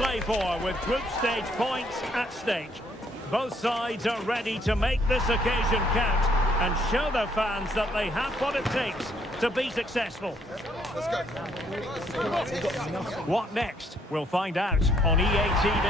play for with group stage points at stake. Both sides are ready to make this occasion count and show their fans that they have what it takes to be successful. Let's go. What next? We'll find out on EA TV.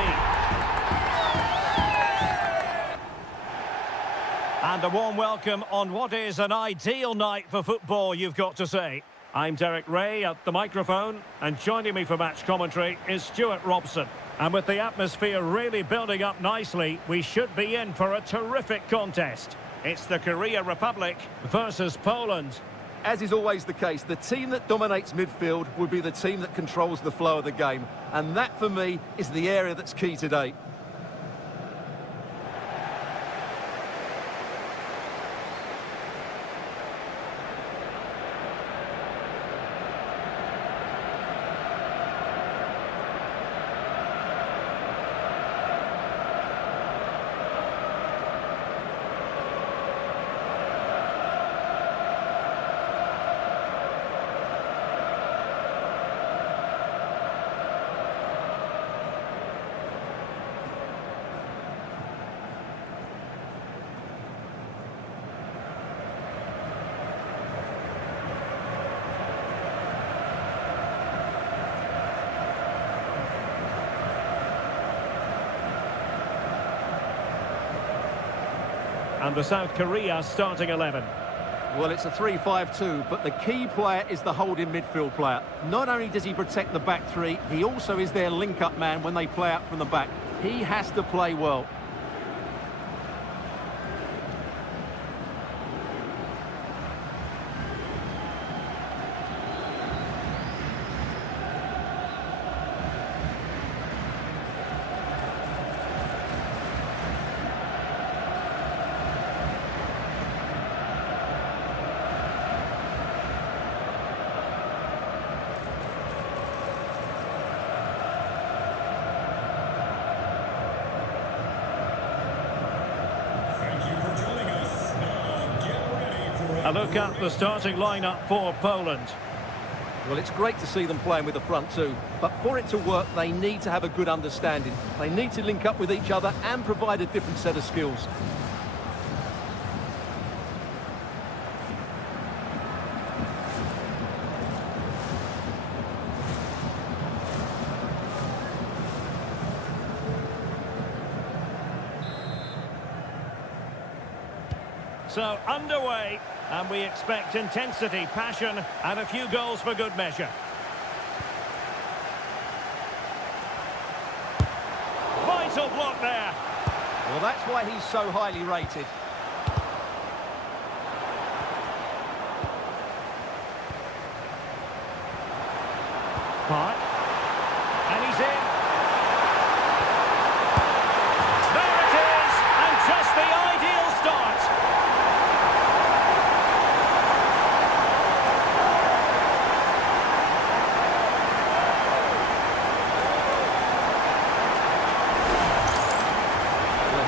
And a warm welcome on what is an ideal night for football, you've got to say. I'm Derek Ray at the microphone, and joining me for match commentary is Stuart Robson. And with the atmosphere really building up nicely, we should be in for a terrific contest. It's the Korea Republic versus Poland. As is always the case, the team that dominates midfield will be the team that controls the flow of the game. And that, for me, is the area that's key today. And the South Korea starting 11. Well, it's a 3-5-2, but the key player is the holding midfield player. Not only does he protect the back three, he also is their link-up man when they play out from the back. He has to play well. A look at the starting lineup for Poland. Well, it's great to see them playing with the front two, but for it to work, they need to have a good understanding. They need to link up with each other and provide a different set of skills. So underway, and we expect intensity, passion, and a few goals for good measure. Vital block there. Well, that's why he's so highly rated. Park. And he's in. There it is, and just the ideal start.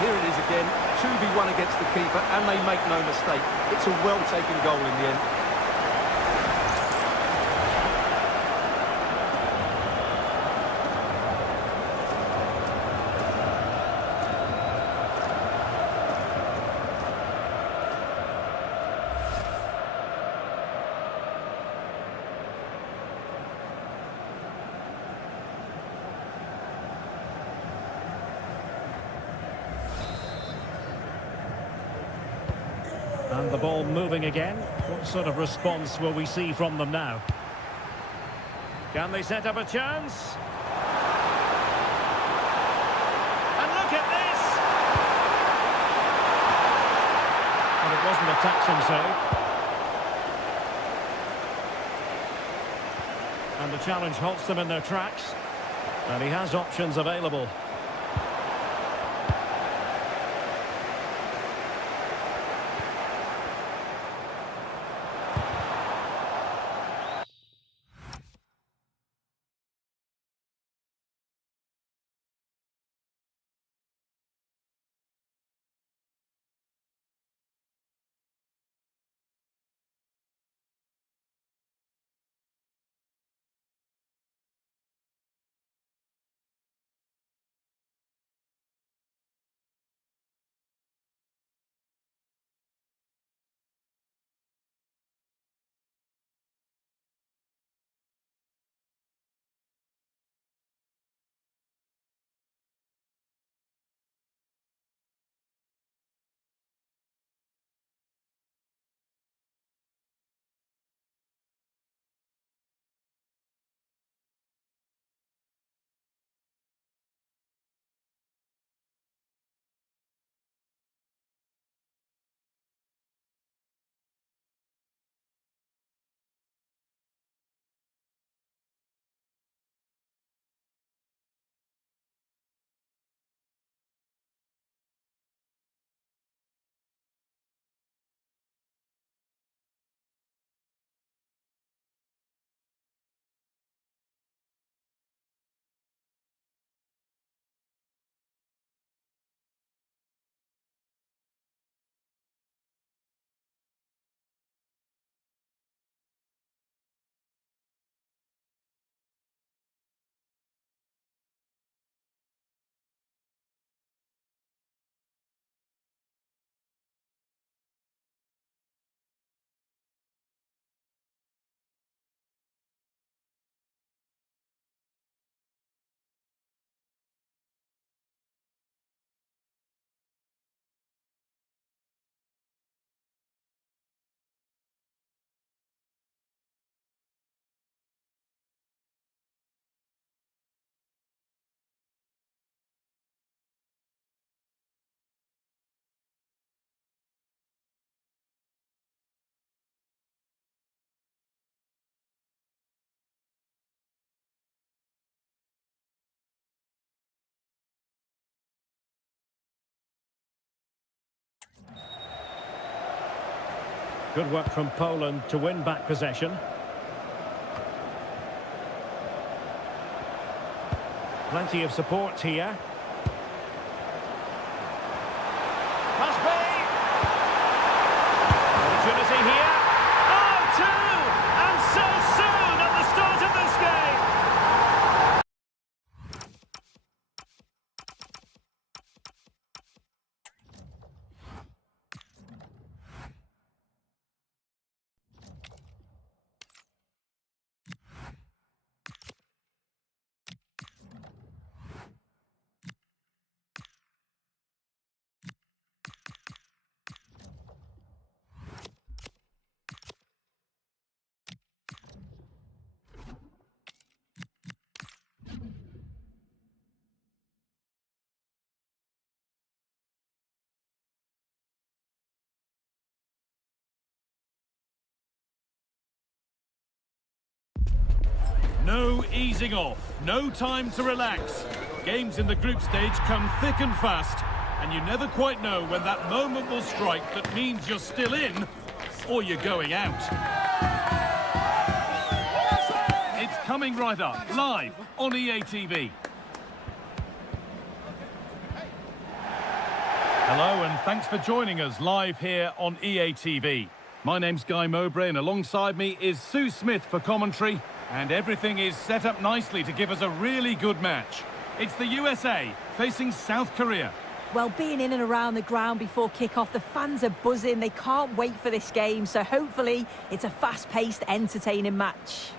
Here it is again, 2v1 against the keeper, and they make no mistake. It's a well-taken goal in the end. And the ball moving again. What sort of response will we see from them now? Can they set up a chance? And look at this! And it wasn't a touching save. And the challenge halts them in their tracks. And he has options available. Good work from Poland to win back possession. Plenty of support here. Must be! Opportunity here. Oh, two! And so soon at the start of this game! No easing off, no time to relax. Games in the group stage come thick and fast, and you never quite know when that moment will strike that means you're still in, or you're going out. It's coming right up, live on EA TV. Hello and thanks for joining us live here on EA TV. My name's Guy Mowbray and alongside me is Sue Smith for commentary. And everything is set up nicely to give us a really good match. It's the USA facing South Korea. Well, being in and around the ground before kick-off, the fans are buzzing. They can't wait for this game, so hopefully it's a fast-paced, entertaining match.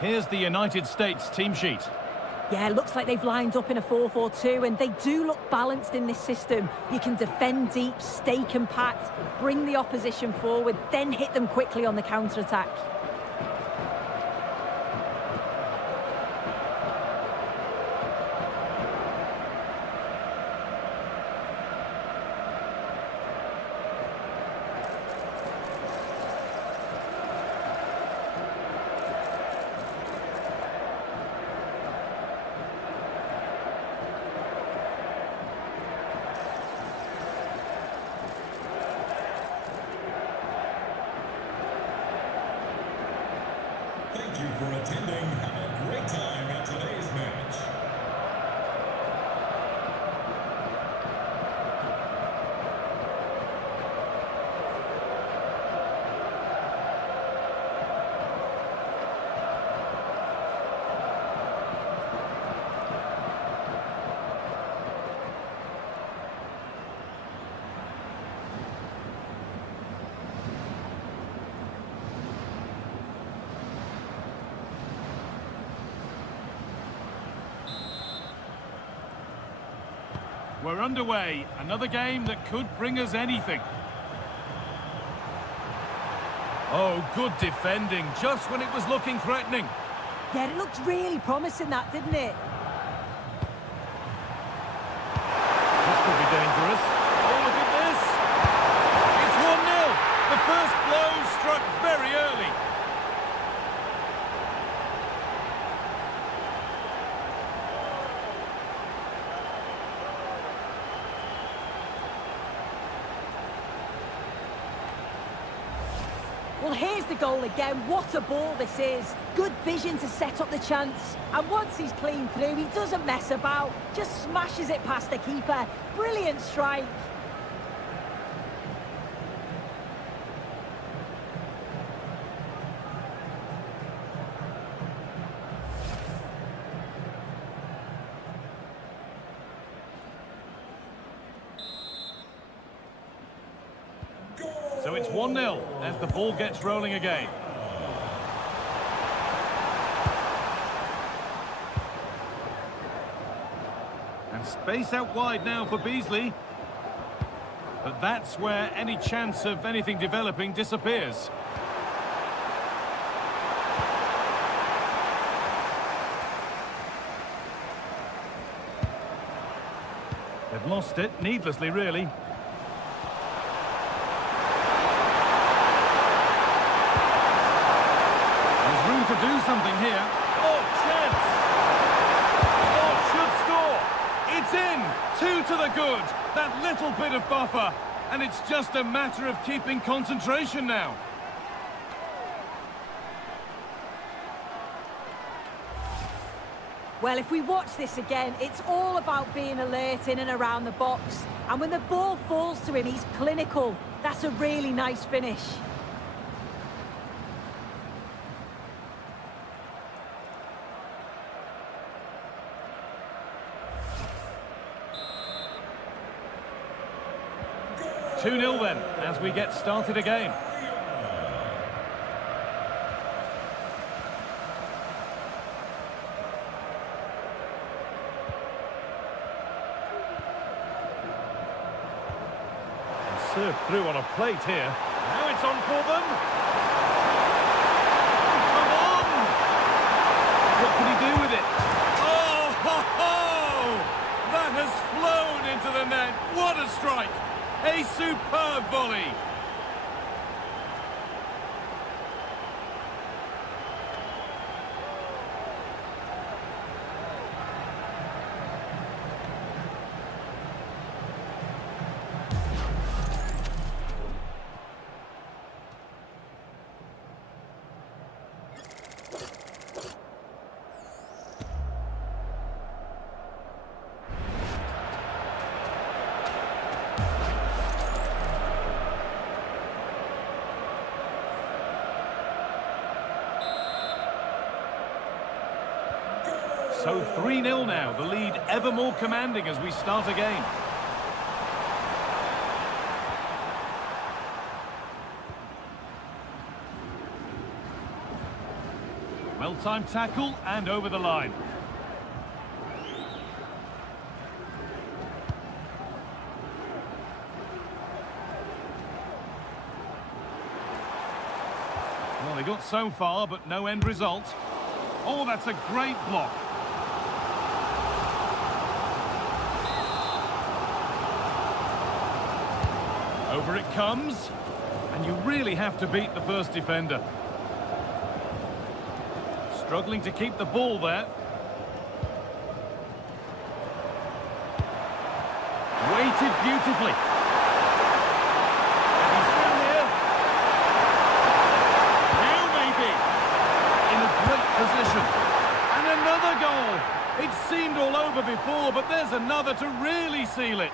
Here's the United States team sheet. Yeah, it looks like they've lined up in a 4-4-2, and they do look balanced in this system. You can defend deep, stay compact, bring the opposition forward, then hit them quickly on the counter-attack. Thank you for attending. Have a great time at today's match. We're underway. Another game that could bring us anything. Oh, good defending, just when it was looking threatening. Yeah, it looked really promising, that, didn't it? This could be dangerous. Oh, look at this. It's 1-0. The first blow struck very early. Well, here's the goal again. What a ball this is. Good vision to set up the chance. And once he's clean through, he doesn't mess about. Just smashes it past the keeper. Brilliant strike. So it's 1-0 as the ball gets rolling again. And space out wide now for Beasley. But that's where any chance of anything developing disappears. They've lost it, needlessly really. There's room to do something here. Oh, chance! Oh, should score! It's in! 2 to the good! That little bit of buffer. And it's just a matter of keeping concentration now. Well, if we watch this again, it's all about being alert in and around the box. And when the ball falls to him, he's clinical. That's a really nice finish. Two 2-0 then, as we get started again. Served through on a plate here. Now it's on for them. Come on! What can he do with it? Oh, ho, ho! That has flown into the net. What a strike! A superb volley. So 3-0 now, the lead ever more commanding as we start again. Well-timed tackle and over the line. Well, they got so far, but no end result. Oh, that's a great block. Over it comes, and you really have to beat the first defender. Struggling to keep the ball there. Weighted beautifully. He's still here. Now maybe. In a great position. And another goal. It seemed all over before, but there's another to really seal it.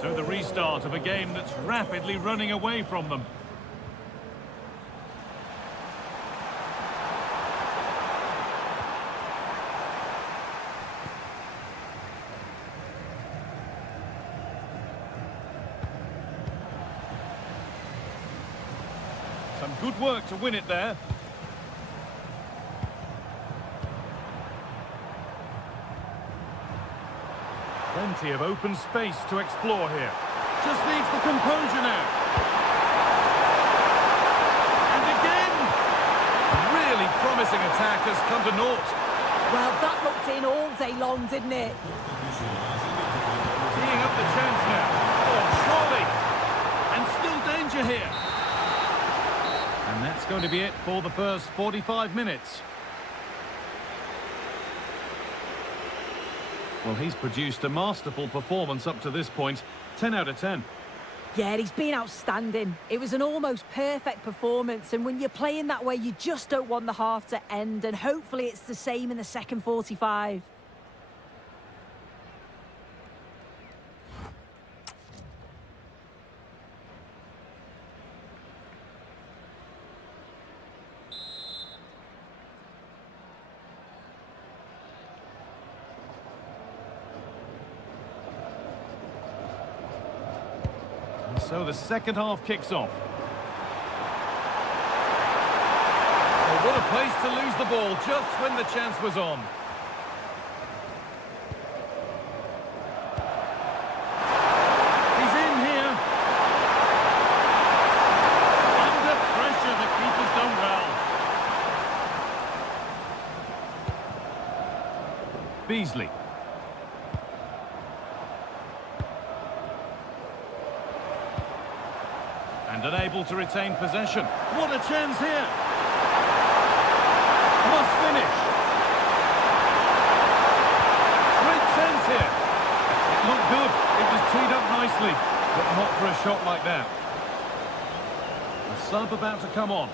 So the restart of a game that's rapidly running away from them. Some good work to win it there. Plenty of open space to explore here. Just needs the composure now. And again! Really promising attack has come to naught. Well, that looked in all day long, didn't it? Teeing up the chance now. Oh, surely! And still danger here. And that's going to be it for the first 45 minutes. Well, he's produced a masterful performance up to this point. 10 out of 10. Yeah, he's been outstanding. It was an almost perfect performance, and when you're playing that way, you just don't want the half to end, and hopefully it's the same in the second 45. So the second half kicks off. Oh, what a place to lose the ball just when the chance was on. He's in here. Under pressure, the keeper's done well. Beasley. And unable to retain possession. What a chance here! Must finish. Great chance here. It looked good. It was teed up nicely, but not for a shot like that. A sub about to come on.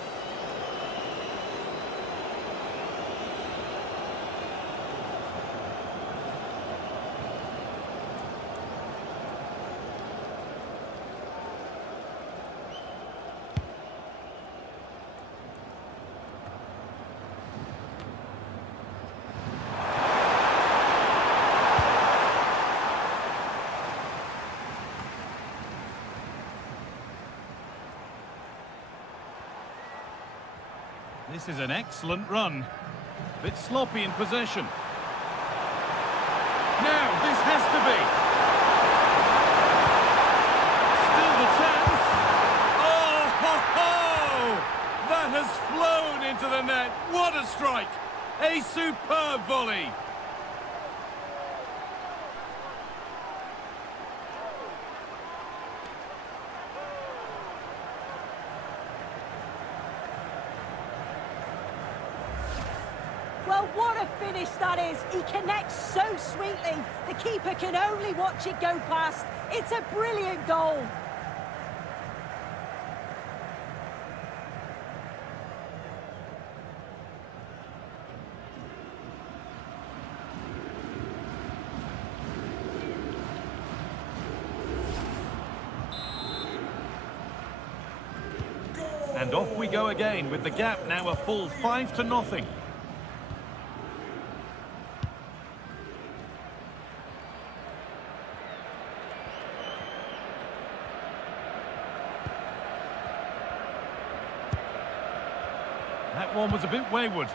This is an excellent run. Bit sloppy in possession. Now, this has to be. Still the chance. Oh, ho, ho! That has flown into the net. What a strike! A superb volley. Well, what a finish that is. He connects so sweetly. The keeper can only watch it go past. It's a brilliant goal. And off we go again with the gap now a full 5-0. That one was a bit wayward.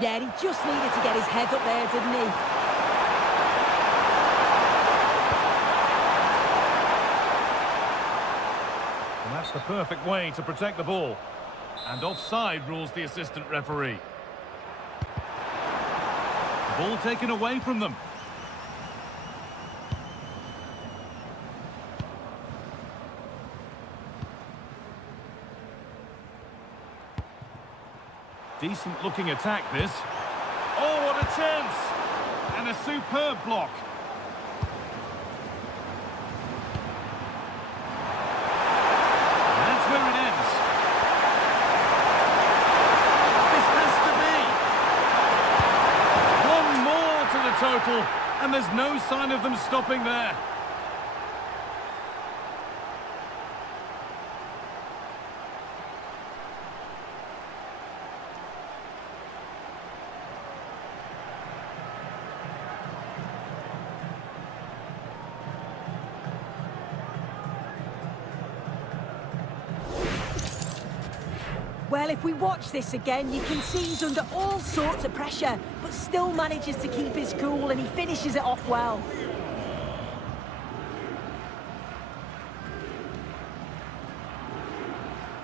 Yeah, and he just needed to get his head up there, didn't he? And that's the perfect way to protect the ball. And offside rules the assistant referee. The ball taken away from them. Decent looking attack, this. Oh, what a chance! And a superb block. And that's where it ends. This has to be. One more to the total, and there's no sign of them stopping there. Well, if we watch this again, you can see he's under all sorts of pressure, but still manages to keep his cool, and he finishes it off well.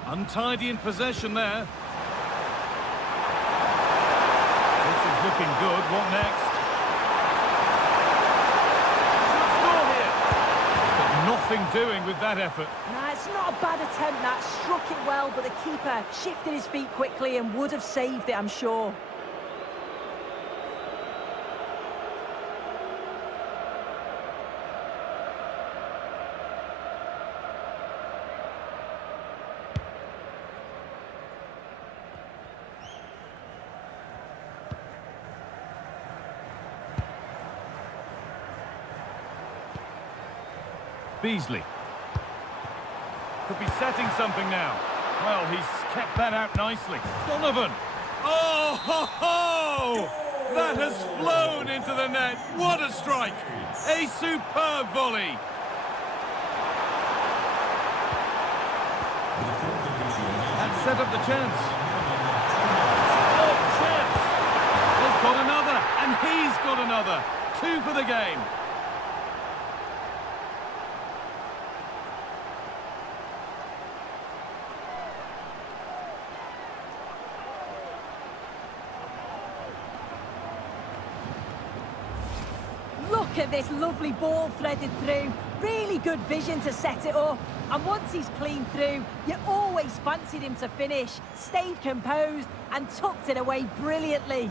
Untidy in possession there. This is looking good. What next? Should score here. But nothing doing with that effort. Nah, it's not a bad attempt, that. Struck it well, but the keeper shifted his feet quickly and would have saved it, I'm sure. Beasley. Could be setting something now. Well, he's kept that out nicely. Donovan. Oh, ho, ho! That has flown into the net. What a strike! A superb volley. That set up the chance. Oh, chance! They've got another, and he's got another. 2 for the game. Look at this lovely ball threaded through. Really good vision to set it up. And once he's clean through, you always fancied him to finish. Stayed composed and tucked it away brilliantly.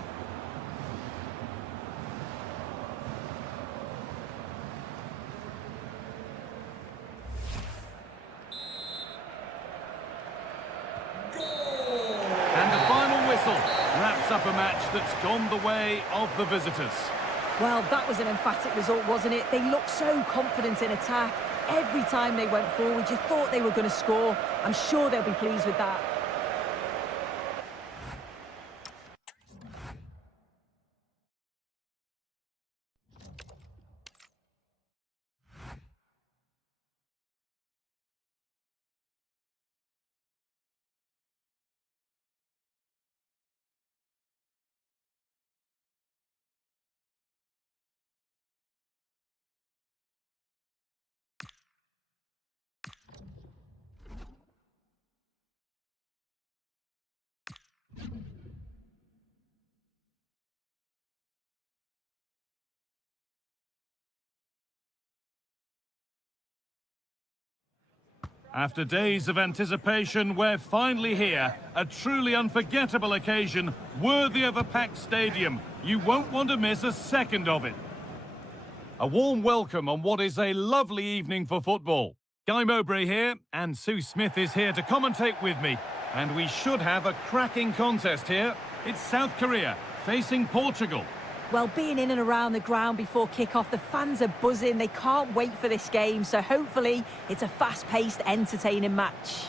And the final whistle wraps up a match that's gone the way of the visitors. Well, that was an emphatic result, wasn't it? They looked so confident in attack. Every time they went forward, you thought they were going to score. I'm sure they'll be pleased with that. After days of anticipation, we're finally here. A truly unforgettable occasion, worthy of a packed stadium. You won't want to miss a second of it. A warm welcome on what is a lovely evening for football. Guy Mowbray here, and Sue Smith is here to commentate with me. And we should have a cracking contest here. It's South Korea facing Portugal. Well, being in and around the ground before kick-off, the fans are buzzing. They can't wait for this game, so hopefully it's a fast-paced, entertaining match.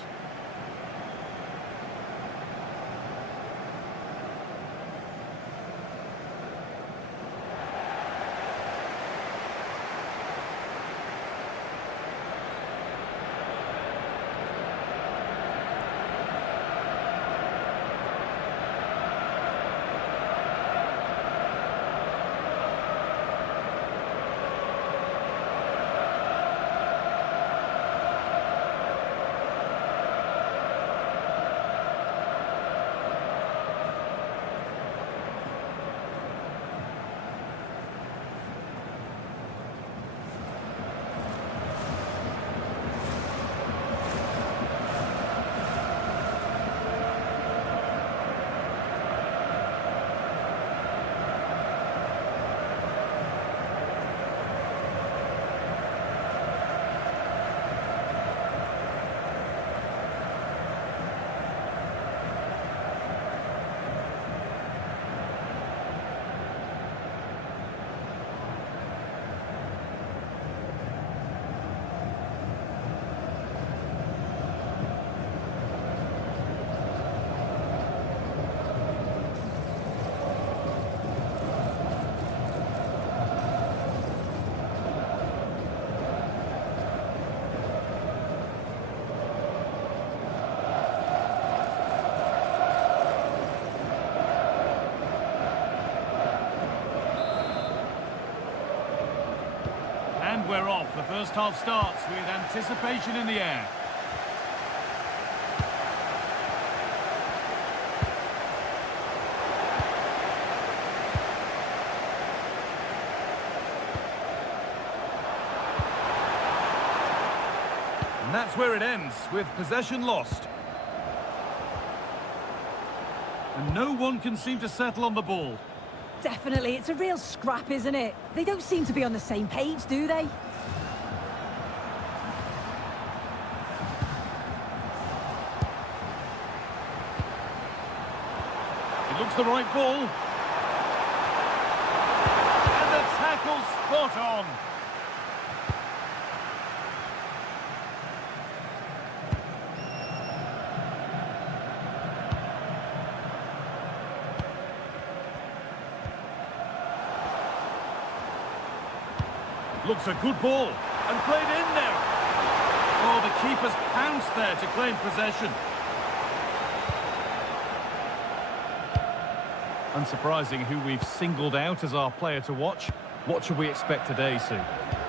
And we're off. The first half starts with anticipation in the air. And that's where it ends, with possession lost. And no one can seem to settle on the ball. Definitely, it's a real scrap, isn't it? They don't seem to be on the same page, do they? It looks the right ball. And the tackle spot on. Looks a good ball. And played in there. Oh, the keeper's pounced there to claim possession. Unsurprising who we've singled out as our player to watch. What should we expect today, Sue?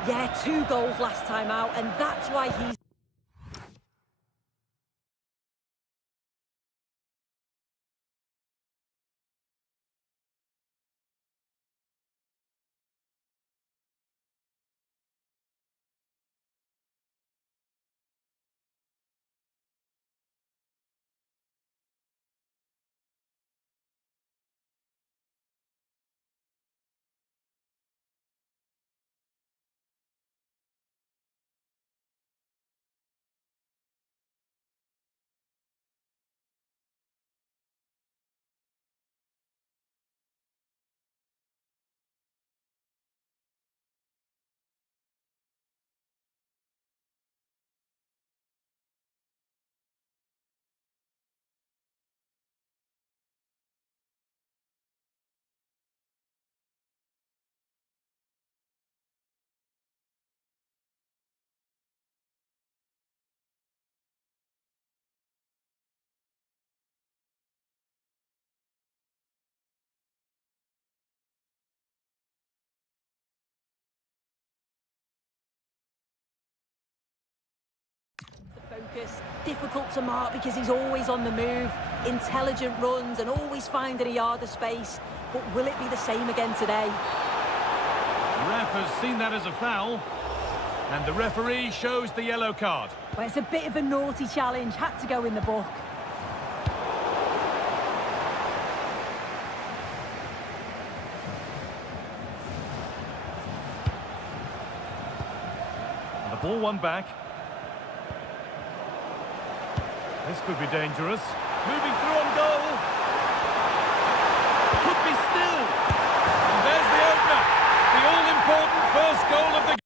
Yeah, 2 goals last time out, and that's why he's... Focus, difficult to mark because he's always on the move, intelligent runs and always finding a yard of space. But will it be the same again today? The ref has seen that as a foul, and the referee shows the yellow card. Well, it's a bit of a naughty challenge, had to go in the book. The ball won back. This could be dangerous. Moving through on goal. Could be still. And there's the opener. The all-important first goal of the game.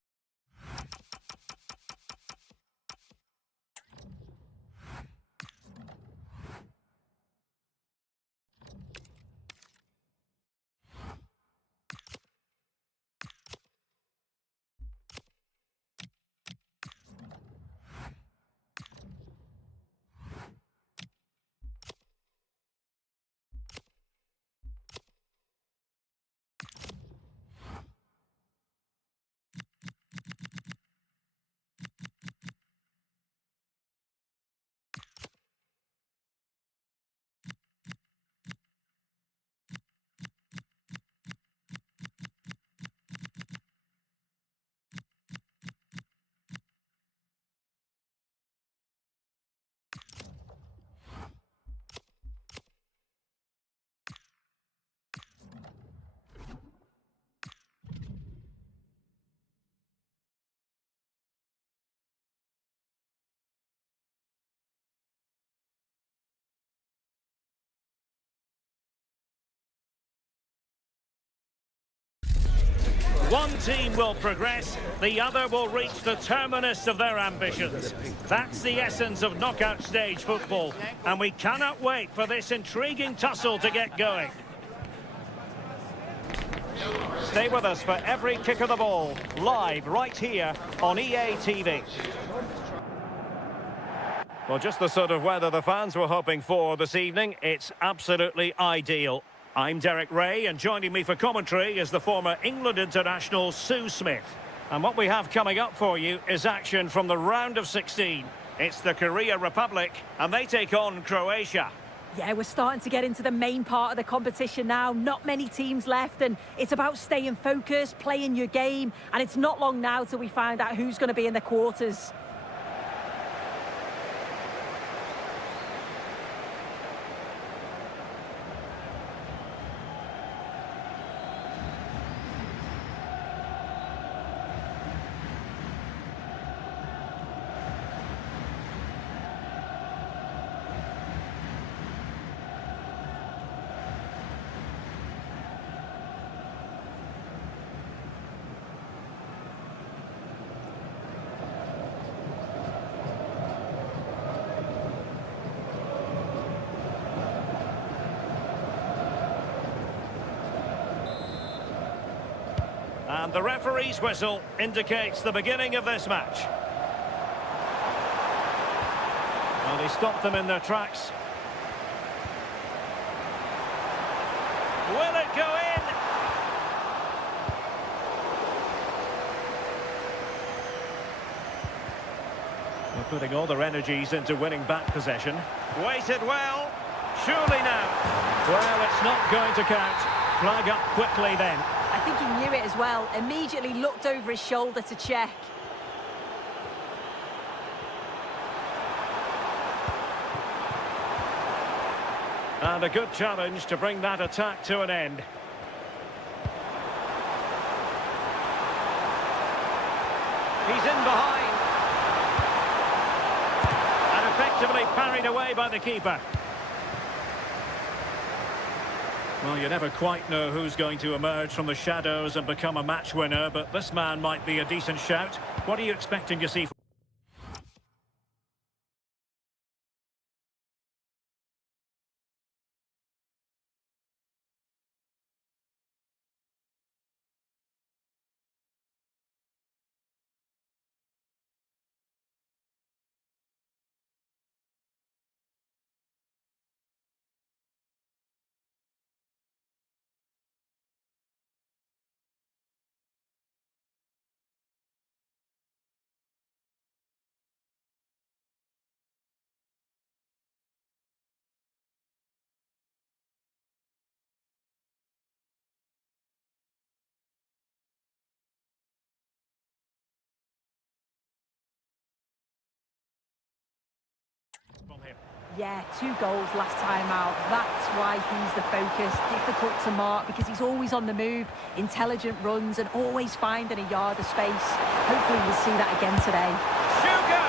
One team will progress, the other will reach the terminus of their ambitions. That's the essence of knockout stage football, and we cannot wait for this intriguing tussle to get going. Stay with us for every kick of the ball, live right here on EA TV. Well, just the sort of weather the fans were hoping for this evening. It's absolutely ideal. I'm Derek Ray, and joining me for commentary is the former England international Sue Smith. And what we have coming up for you is action from the round of 16. It's the Korea Republic, and they take on Croatia. Yeah, we're starting to get into the main part of the competition now. Not many teams left, and it's about staying focused, playing your game, and it's not long now till we find out who's going to be in the quarters. And the referee's whistle indicates the beginning of this match. Well, he stopped them in their tracks. Will it go in? They're putting all their energies into winning back possession. Waited well. Surely now. Well, it's not going to count. Flag up quickly then. I think he knew it as well. Immediately looked over his shoulder to check. And a good challenge to bring that attack to an end. He's in behind. And effectively parried away by the keeper. Well, you never quite know who's going to emerge from the shadows and become a match winner, but this man might be a decent shout. What are you expecting to see? From him. Yeah, 2 goals last time out. That's why he's the focus. Difficult to mark because he's always on the move. Intelligent runs and always finding a yard of space. Hopefully we'll see that again today. Sugar!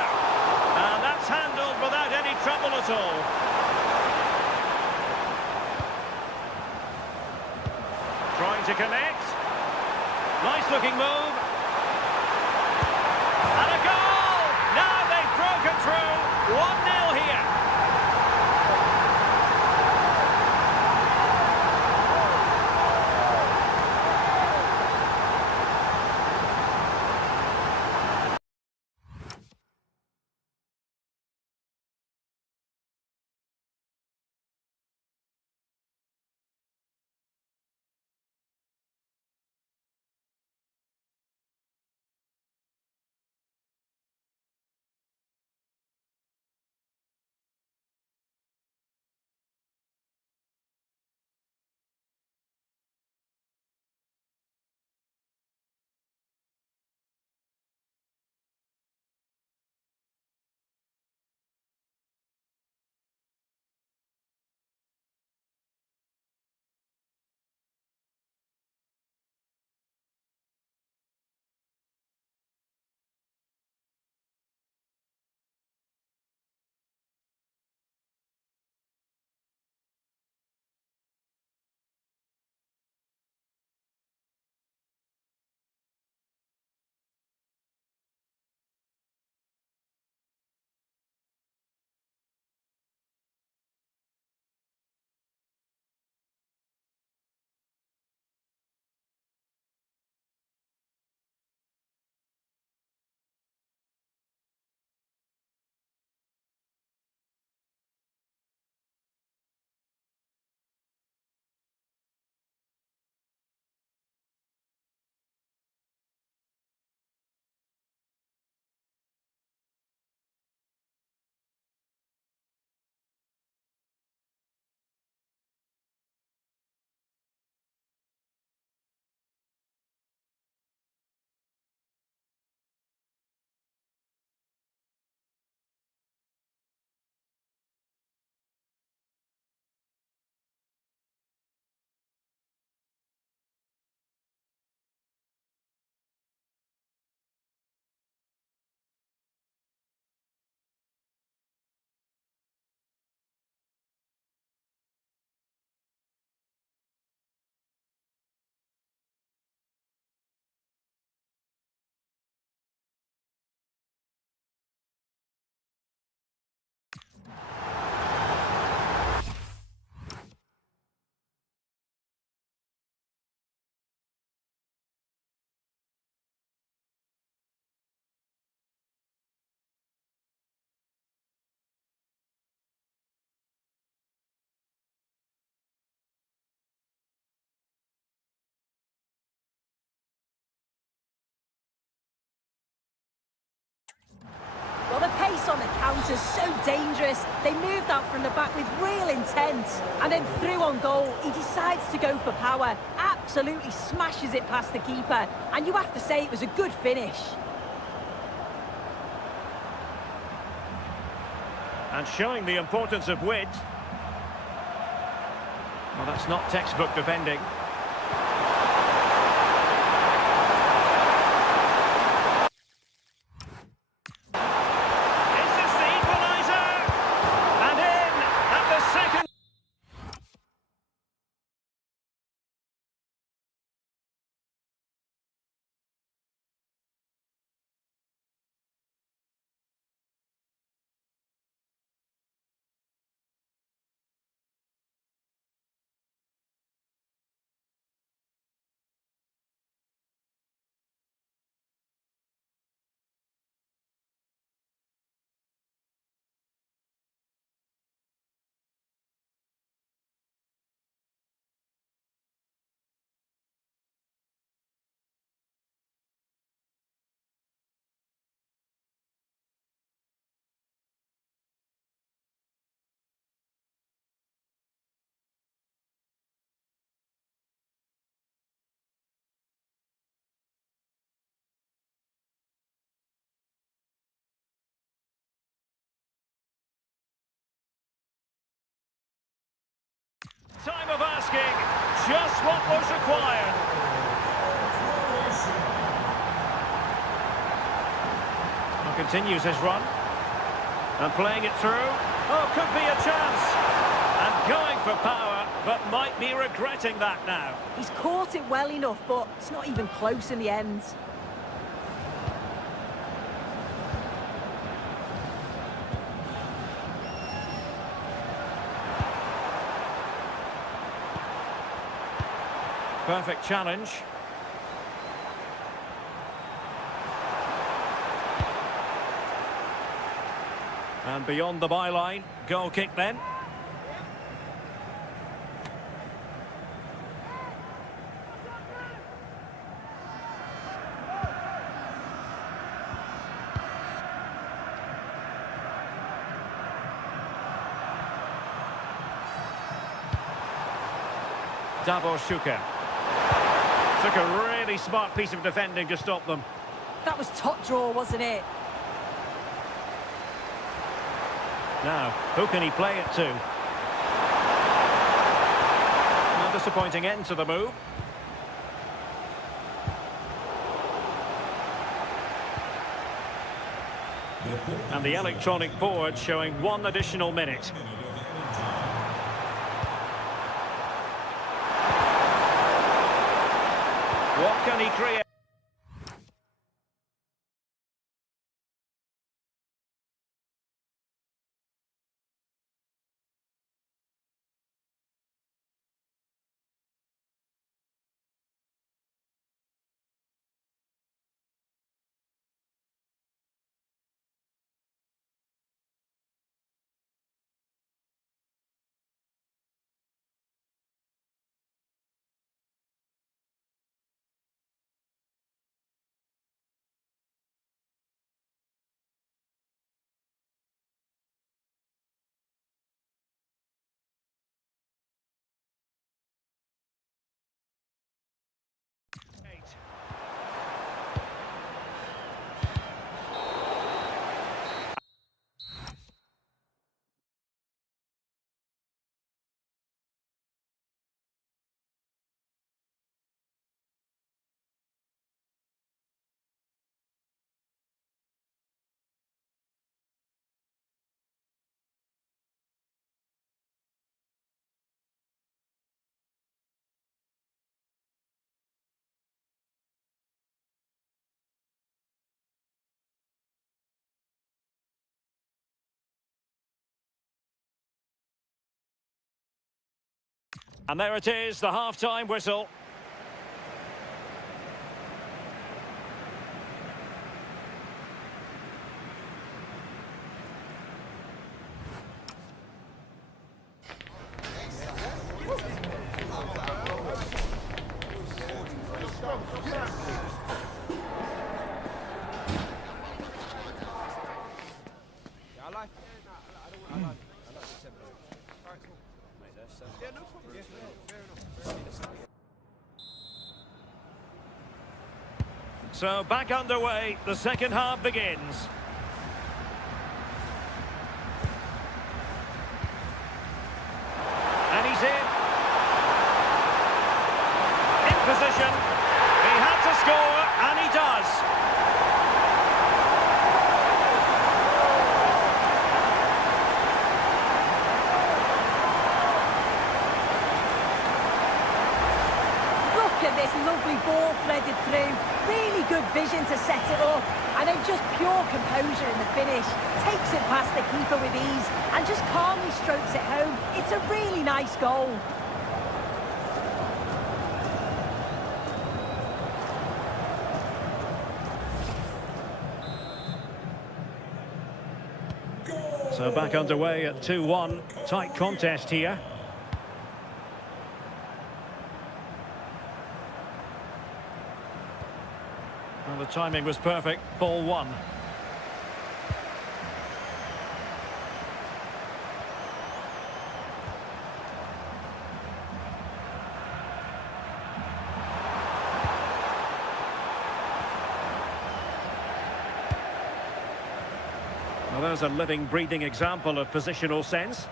And that's handled without any trouble at all. Trying to connect. Nice looking move. And a goal! Now they've broken through. 1-0 here. pass on the counter's so dangerous. They moved out from the back with real intent. And then through on goal, he decides to go for power. Absolutely smashes it past the keeper. And you have to say it was a good finish. And showing the importance of width. Well, that's not textbook defending. Is this the equaliser? And in at the second. Time of asking just what was required. Well, continues his run. And playing it through. Oh, could be a chance. And going for power, but might be regretting that now. He's caught it well enough, but it's not even close in the end. Perfect challenge. And beyond the byline, goal kick then. Davor Šuker. Took a really smart piece of defending to stop them. That was top draw, wasn't it? Now, who can he play it to? A disappointing end to the move. And the electronic board showing 1 additional minute. What can he create? And there it is, the half-time whistle. So back underway, the second half begins. And he's in position. He had to score, and he does. Look at this lovely ball threaded through. Really good vision to set it up. And then just pure composure in the finish. Takes it past the keeper with ease and just calmly strokes it home. It's a really nice goal. So back underway at 2-1. Tight contest here. Well, the timing was perfect. Ball one. Well, there's a living, breathing example of positional sense.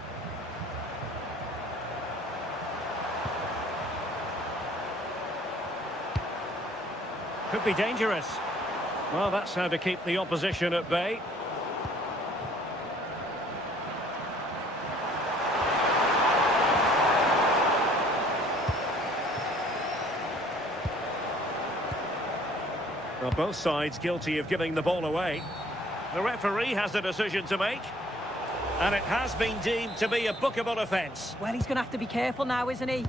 Could be dangerous. Well, that's how to keep the opposition at bay. Well, both sides guilty of giving the ball away. The referee has a decision to make, and it has been deemed to be a bookable offence. Well, he's going to have to be careful now, isn't he?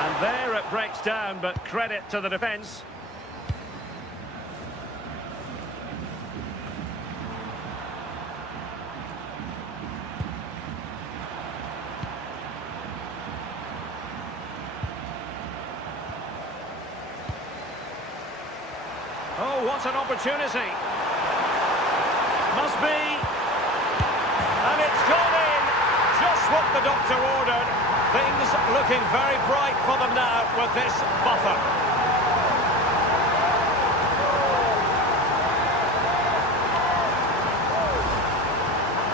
And there it breaks down, but credit to the defence. Oh, what an opportunity. Must be. And it's gone in. Just what the doctor ordered. Things looking very bright for them now with this buffer.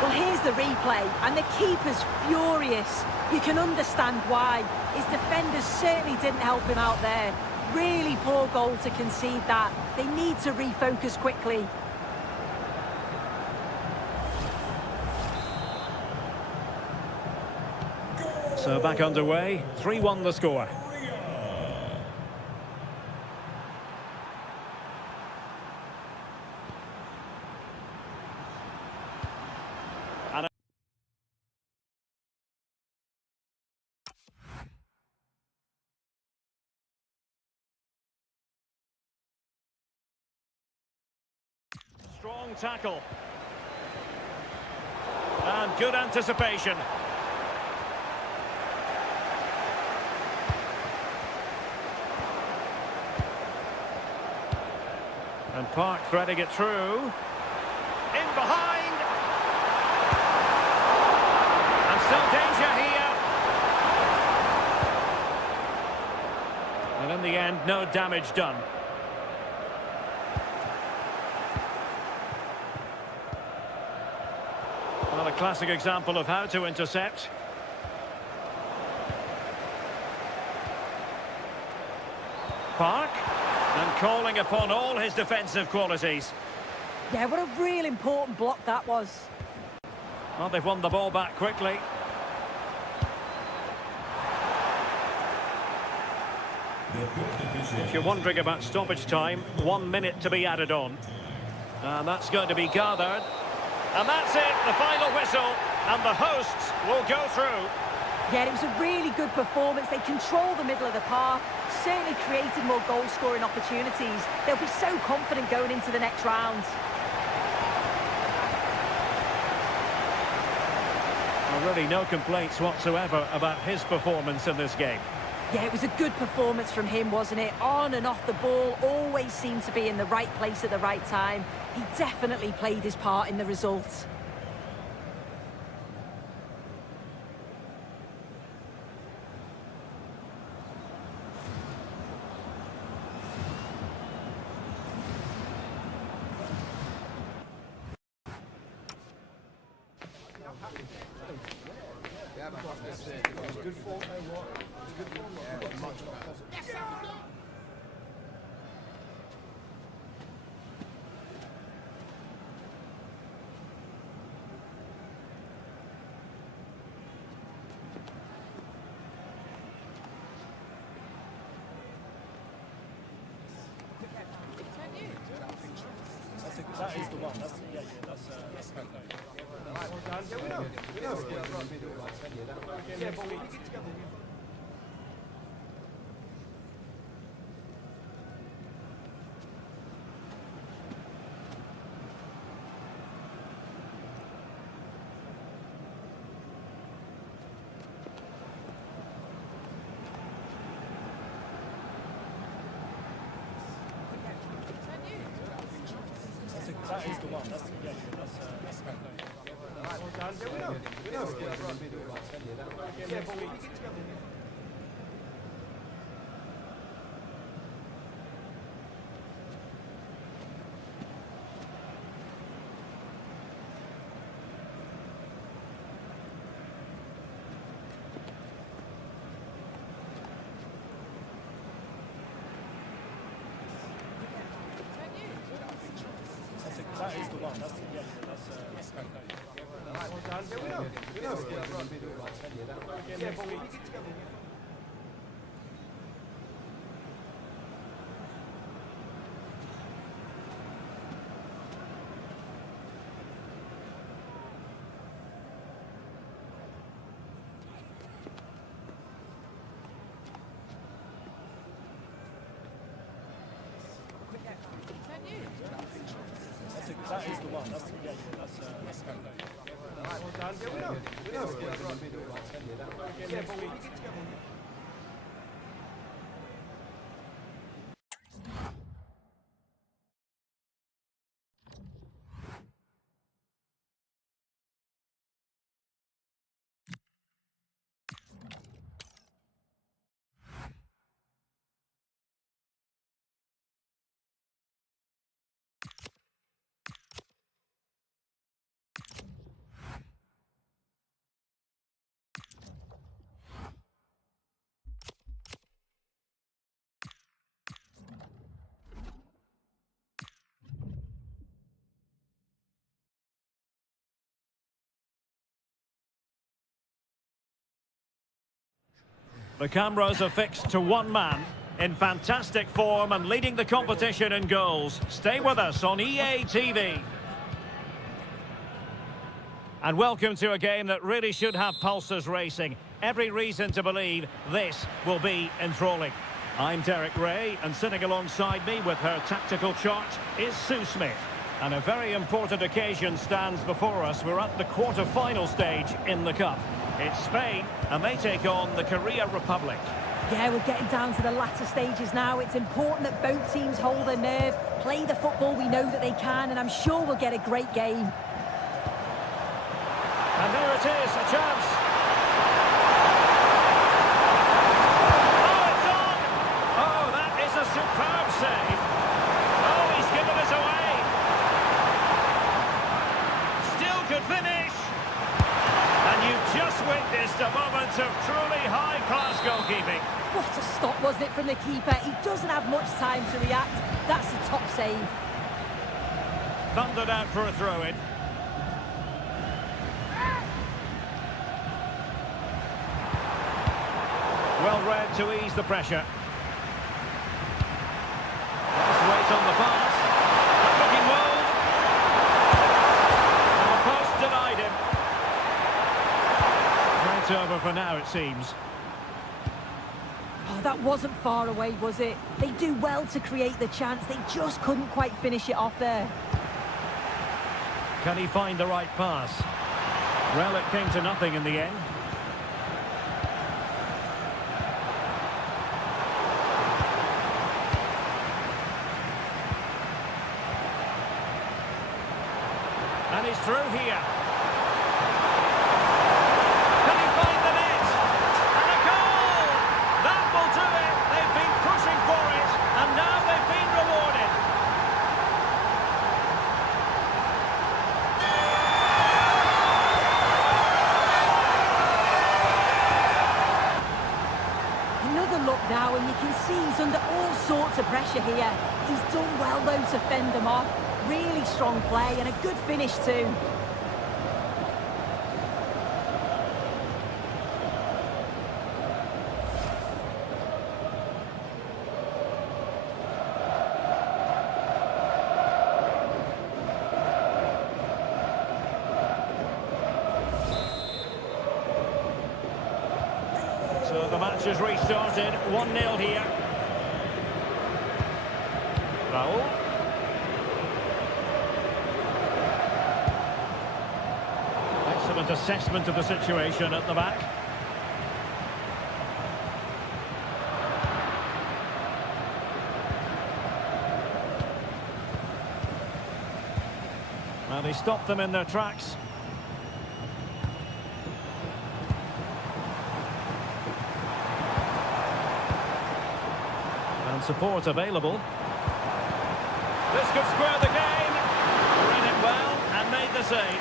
Well, here's the replay, and the keeper's furious. You can understand why. His defenders certainly didn't help him out there. Really poor goal to concede that. They need to refocus quickly. So back underway, 3-1 the score. Strong tackle. And good anticipation. And Park threading it through. In behind. And still danger here. And in the end, no damage done. Well, a classic example of how to intercept. Park, and calling upon all his defensive qualities. Yeah, what a real important block that was. Well, they've won the ball back quickly. If you're wondering about stoppage time, 1 minute to be added on. And that's going to be gathered. And that's it, the final whistle, and the hosts will go through. Yeah, it was a really good performance. They controlled the middle of the park, certainly created more goal-scoring opportunities. They'll be so confident going into the next round. Well, Well, really no complaints whatsoever about his performance in this game. Yeah, it was a good performance from him, wasn't it? On and off the ball, always seemed to be in the right place at the right time. He definitely played his part in the results. That is the one. That's the one. That is the one. That is the one. The cameras are fixed to one man, in fantastic form and leading the competition in goals. Stay with us on EA TV. And welcome to a game that really should have pulses racing. Every reason to believe this will be enthralling. I'm Derek Ray, and sitting alongside me with her tactical chart is Sue Smith. And a very important occasion stands before us. We're at the quarter-final stage in the Cup. It's Spain, and they take on the Korea Republic. Yeah, we're getting down to the latter stages now. It's important that both teams hold their nerve, play the football we know that they can, and I'm sure we'll get a great game. And there it is, a chance. Oh, it's on! Oh, that is a superb save. Oh, he's given us away. Still could finish. And you've just witnessed a moment of truly high-class goalkeeping. What a stop, wasn't it, from the keeper? He doesn't have much time to react. That's a top save. Thundered out for a throw-in. Well read to ease the pressure. Let's wait on the pass. Looking well. And the post denied him. Right over for now, it seems. Oh, that wasn't far away, was it? They do well to create the chance. They just couldn't quite finish it off there. Can he find the right pass? Well, it came to nothing in the end. And he's through here. Can he find the net? And a goal! That will do it. They've been pushing for it, and now they've been rewarded. Another look now, and you can see he's under all sorts of pressure here. He's done well, though, to fend them off. Really strong play and a good finish too. So the match has restarted, 1-0 here. Raul. Excellent assessment of the situation at the back. And he stopped them in their tracks. And support available. This could square the game. Read it well and made the save.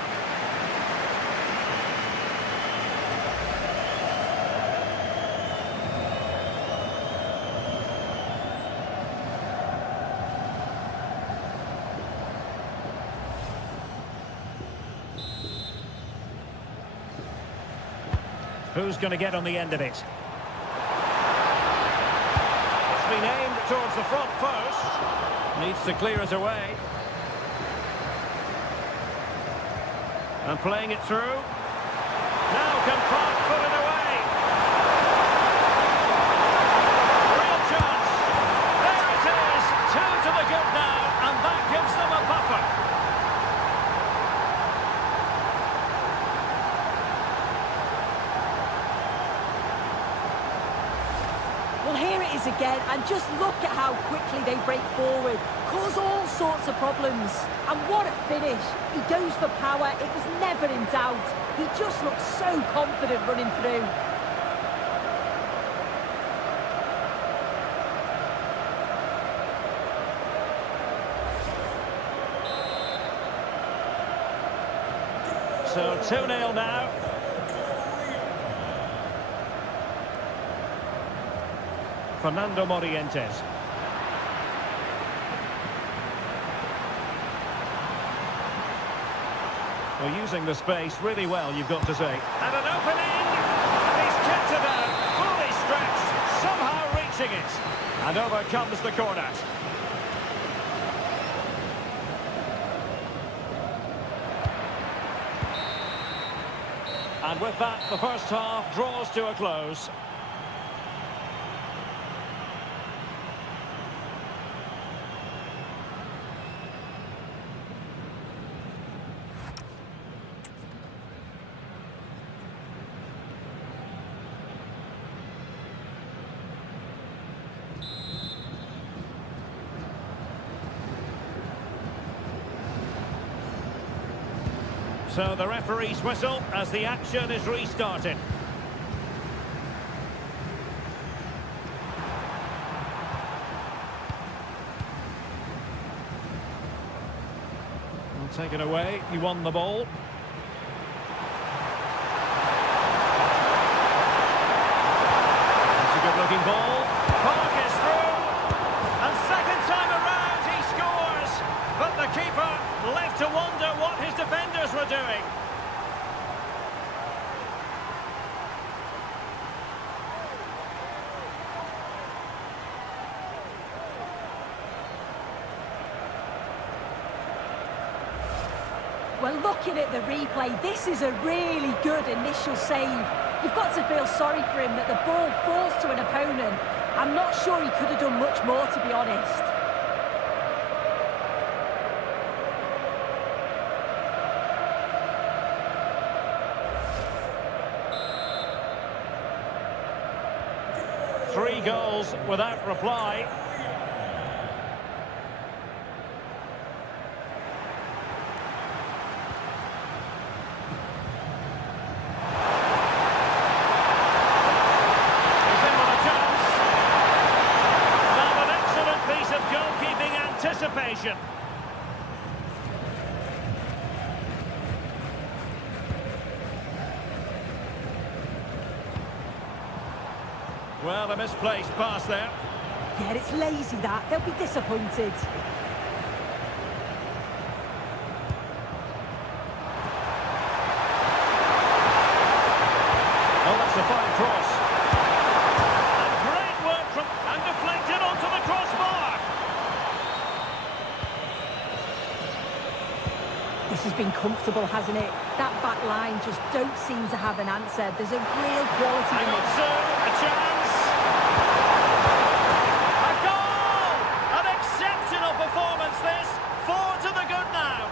Who's going to get on the end of it? It's been aimed towards the front post. Needs to clear it away. And playing it through. Now can Park put it away. Real chance. There it is. 2 to the good now, and that gives them a buffer. Well, here it is again, and just look at how quickly they break forward, cause all sorts of problems. And what a finish. He goes for power, it was never in doubt. He just looks so confident running through. So 2-0 now. Fernando Morientes. Well, using the space really well, you've got to say. And an opening! And he's kept it out, fully stretched, somehow reaching it. And over comes the corner. And with that, the first half draws to a close. So the referee's whistle as the action is restarted. And taken away, he won the ball. It's a good looking ball. Park is through. And second time around he scores. But the keeper left to wonder what his defenders were doing. Well, looking at the replay, this is a really good initial save. You've got to feel sorry for him that the ball falls to an opponent. I'm not sure he could have done much more, to be honest. 3 goals without reply. He's in with a chance. Now an excellent piece of goalkeeping anticipation. Well, a misplaced pass there. Yeah, it's lazy that. They'll be disappointed. Oh, that's a fine cross. And great work from... and deflected onto the crossbar. This has been comfortable, hasn't it? That back line just don't seem to have an answer. There's a real quality Hang in on, it. soon, a chance. A goal! An exceptional performance, this. 4 to the good now.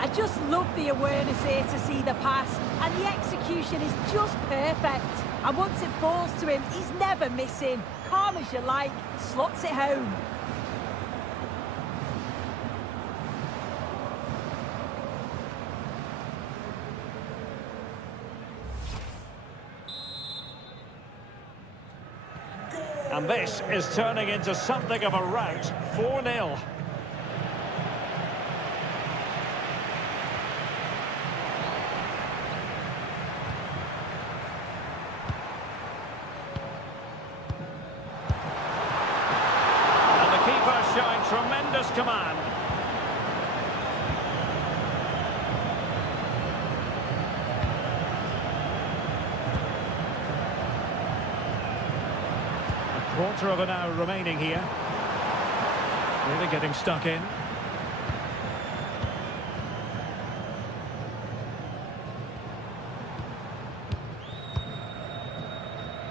I just love the awareness here to see the pass, and the execution is just perfect. And once it falls to him, he's never missing. Calm as you like, slots it home. And this is turning into something of a rout. 4-0. And the keeper showing tremendous command. Quarter of an hour remaining here. Really getting stuck in.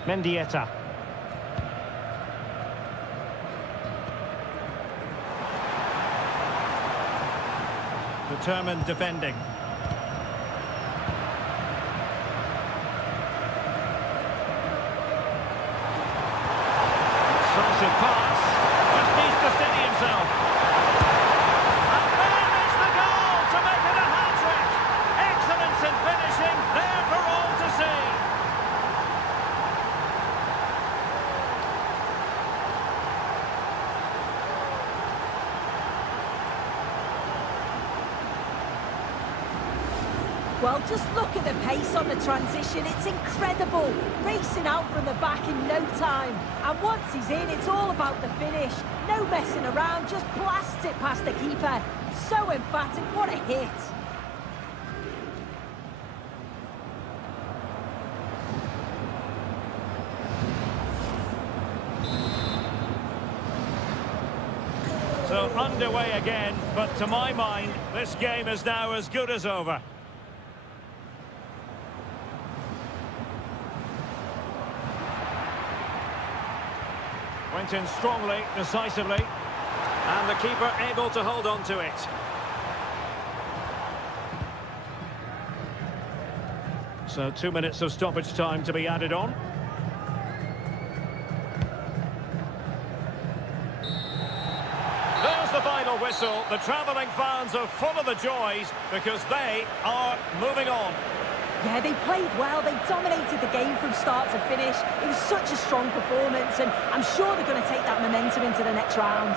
Mendieta. Determined defending. Decisive pass. Just needs to steady himself. And there is the goal to make it a hat-trick. Excellence in finishing, there for all to see. Well, just look at the pace on the transition. It's incredible. Racing out from the back in no time. And once he's in, it's all about the finish. No messing around, just blasts it past the keeper. So emphatic, what a hit. So underway again, but to my mind, this game is now as good as over. Went in strongly, decisively, and the keeper able to hold on to it. So 2 minutes of stoppage time to be added on. There's the final whistle. The travelling fans are full of the joys because they are moving on. Yeah, they played well. They dominated the game from start to finish. It was such a strong performance, and I'm sure they're going to take that momentum into the next round.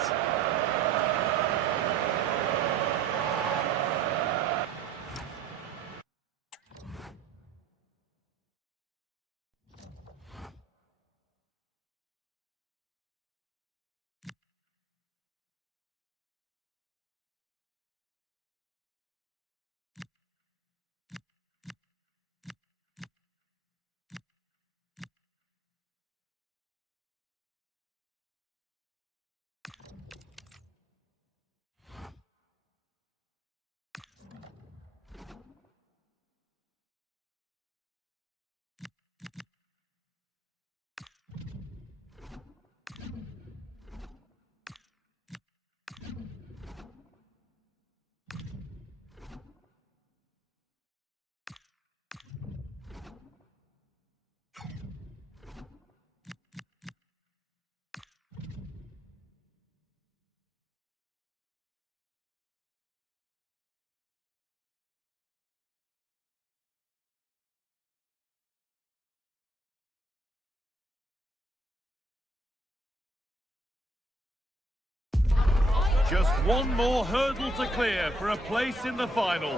Just one more hurdle to clear for a place in the final.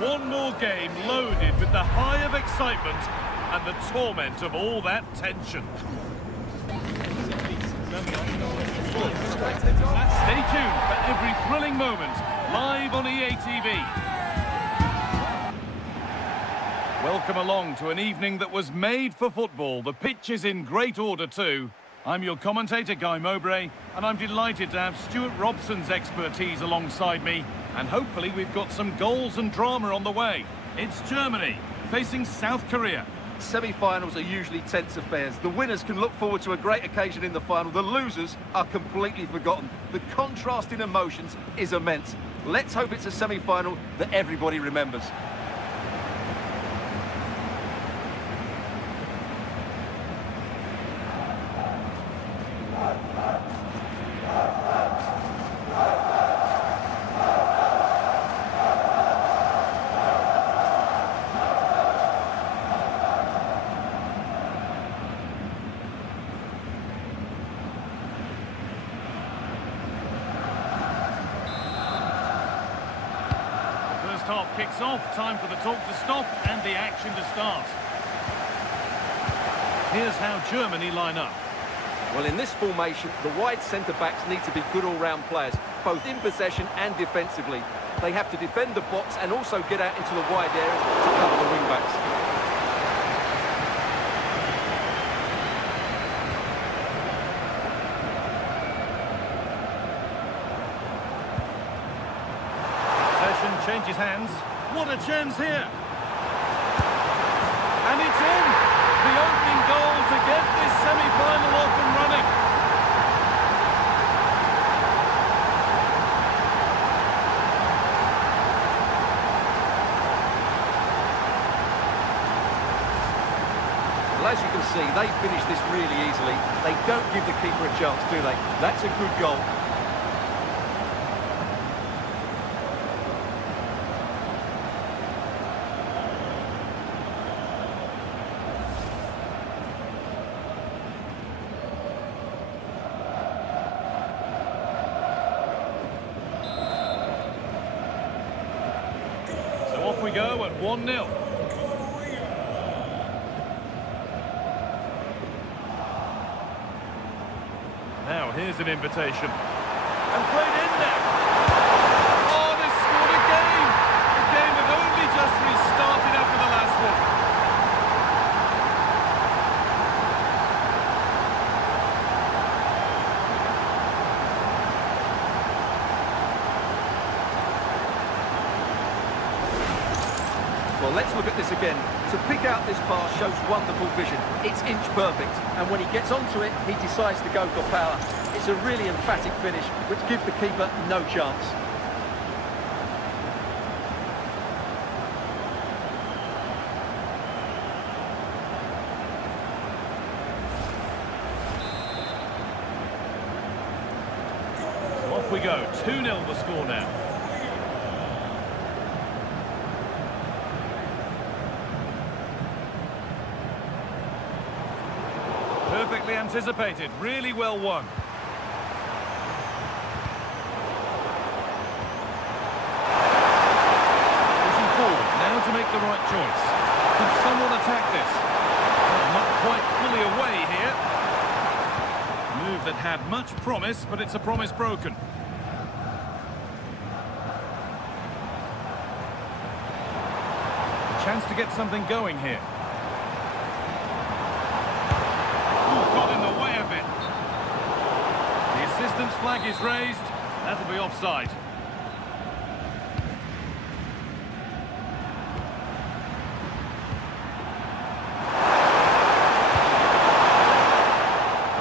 One more game loaded with the high of excitement and the torment of all that tension. Stay tuned for every thrilling moment, live on EA TV. Welcome along to an evening that was made for football. The pitch is in great order too. I'm your commentator, Guy Mowbray, and I'm delighted to have Stuart Robson's expertise alongside me, and hopefully we've got some goals and drama on the way. It's Germany facing South Korea. Semi-finals are usually tense affairs. The winners can look forward to a great occasion in the final. The losers are completely forgotten. The contrast in emotions is immense. Let's hope it's a semi-final that everybody remembers. Half kicks off, time for the talk to stop and the action to start. Here's how Germany line up. Well, in this formation, the wide centre-backs need to be good all-round players, both in possession and defensively. They have to defend the box and also get out into the wide areas to cover the wing-backs. Changes hands. What a chance here. And it's in. The opening goal to get this semi-final off and running. Well, as you can see, they finish this really easily. They don't give the keeper a chance, do they? That's a good goal. Off we go at 1-0. Now here's an invitation. And played in there. Oh, they scored again. The game had only just restarted after the last one. Well, let's look at this again. To pick out this pass shows wonderful vision. It's inch perfect, and when he gets onto it, he decides to go for power. It's a really emphatic finish, which gives the keeper no chance. So off we go. 2-0 the score now. Perfectly anticipated, really well won. Pushing forward, now to make the right choice. Can someone attack this? Not quite fully away here. Move that had much promise, but it's a promise broken. A chance to get something going here. Got in the way of it. The assistant's flag is raised. That'll be offside.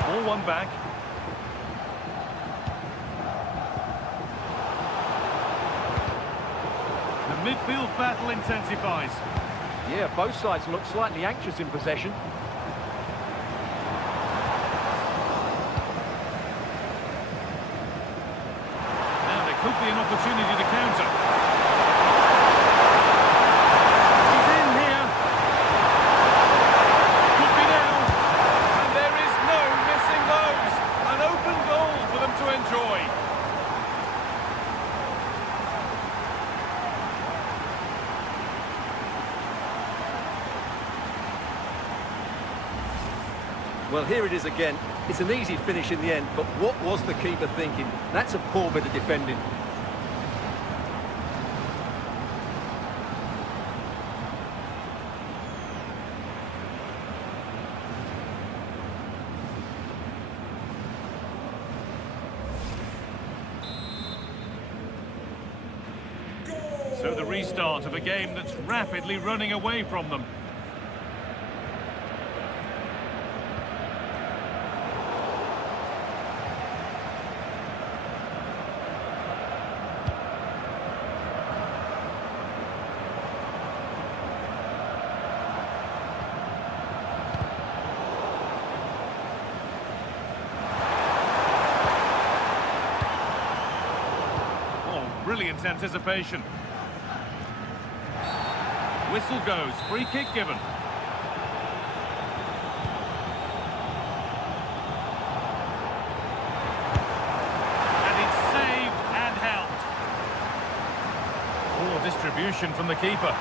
Ball one back. The midfield battle intensifies. Yeah, both sides look slightly anxious in possession. Could be an opportunity to counter. He's in here. Could be now. And there is no missing those. An open goal for them to enjoy. Well, here it is again. It's an easy finish in the end, but what was the keeper thinking? That's a poor bit of defending. So the restart of a game that's rapidly running away from them. Oh, brilliant anticipation. Whistle goes, free kick given. And it's saved and helped. Poor distribution from the keeper.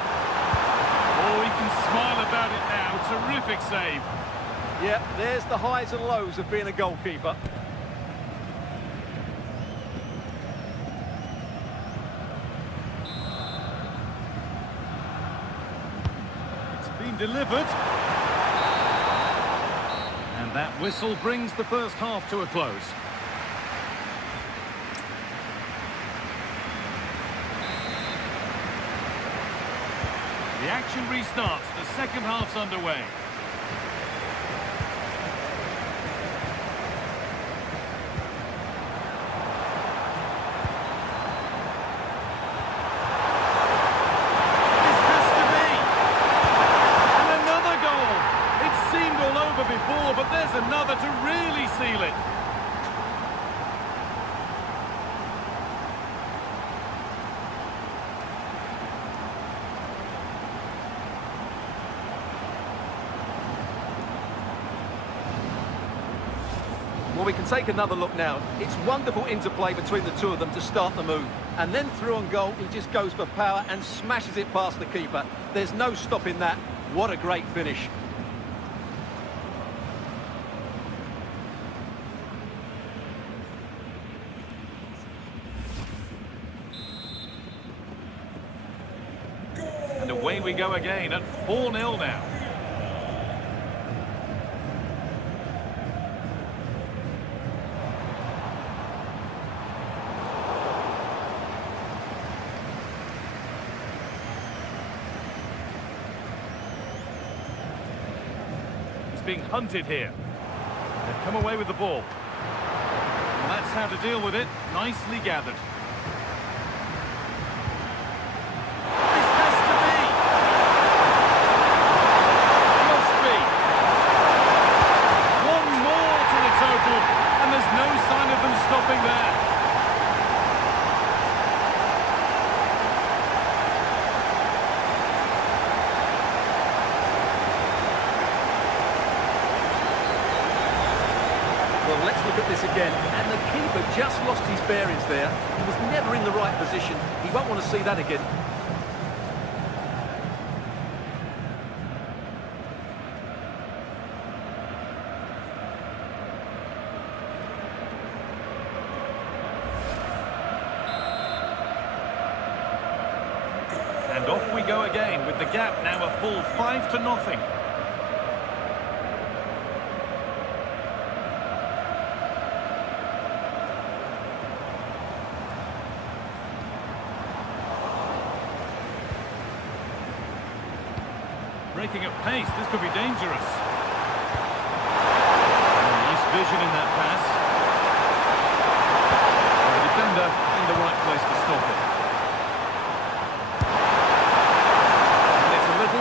Oh, he can smile about it now. Terrific save. Yeah, there's the highs and lows of being a goalkeeper. Been delivered. And that whistle brings the first half to a close. The action restarts. The second half's underway. Before, but there's another to really seal it. Well, we can take another look now. It's wonderful interplay between the two of them to start the move. And then through on goal, he just goes for power and smashes it past the keeper. There's no stopping that. What a great finish. And away we go again at 4-0 now. He's being hunted here. They've come away with the ball. And that's how to deal with it. Nicely gathered. Stopping there. Well, let's look at this again. And the keeper just lost his bearings there. He was never in the right position. He won't want to see that again. And off we go again with the gap now a full 5-0. Breaking at pace, this could be dangerous. Nice vision in that pass. The defender in the right place to stop it.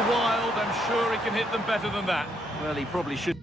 Wild, I'm sure he can hit them better than that. Well, he probably should.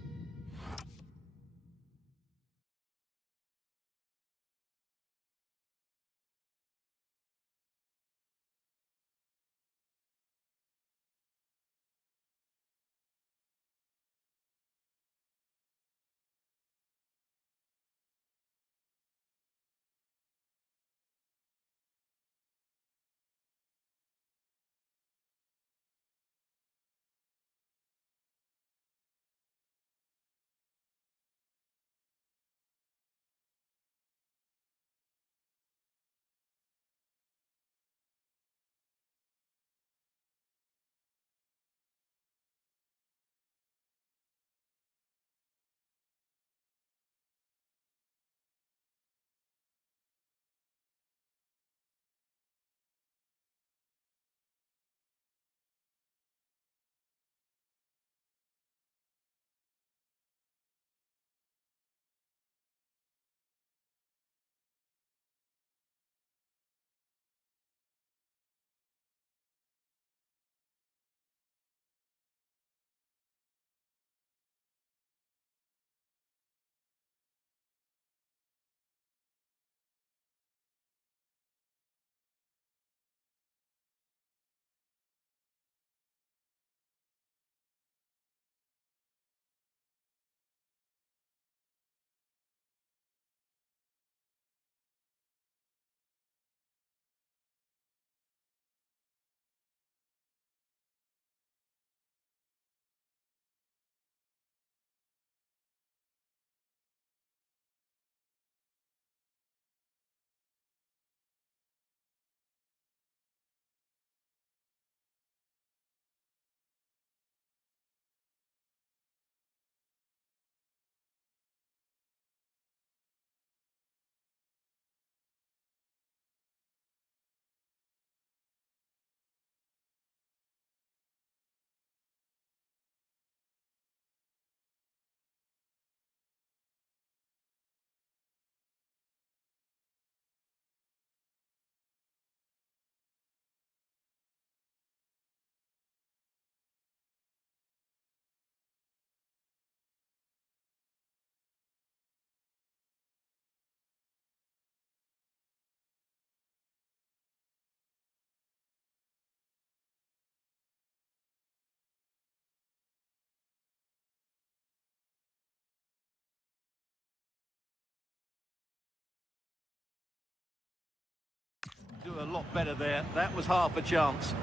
A lot better there. That was half a chance.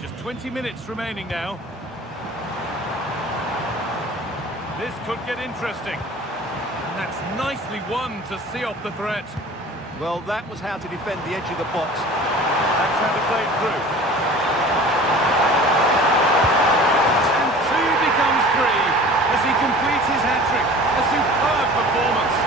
Just 20 minutes remaining now. This could get interesting. And that's nicely won to see off the threat. Well, that was how to defend the edge of the box. That's how to play it through. And two becomes three as he completes his hat-trick. A superb performance.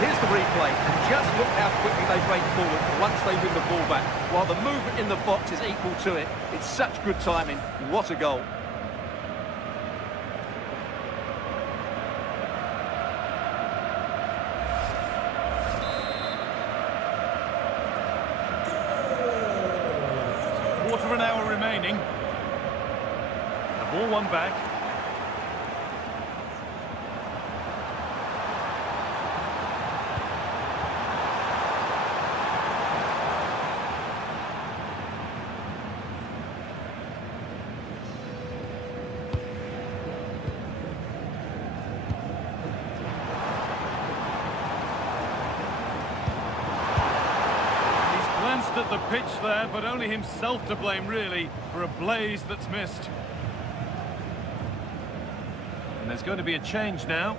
Here's the replay, and just look how quickly they break forward once they win the ball back. While the movement in the box is equal to it, it's such good timing. What a goal. Quarter of an hour remaining. The ball won back. At the pitch there, but only himself to blame really for a blaze that's missed. And there's going to be a change now.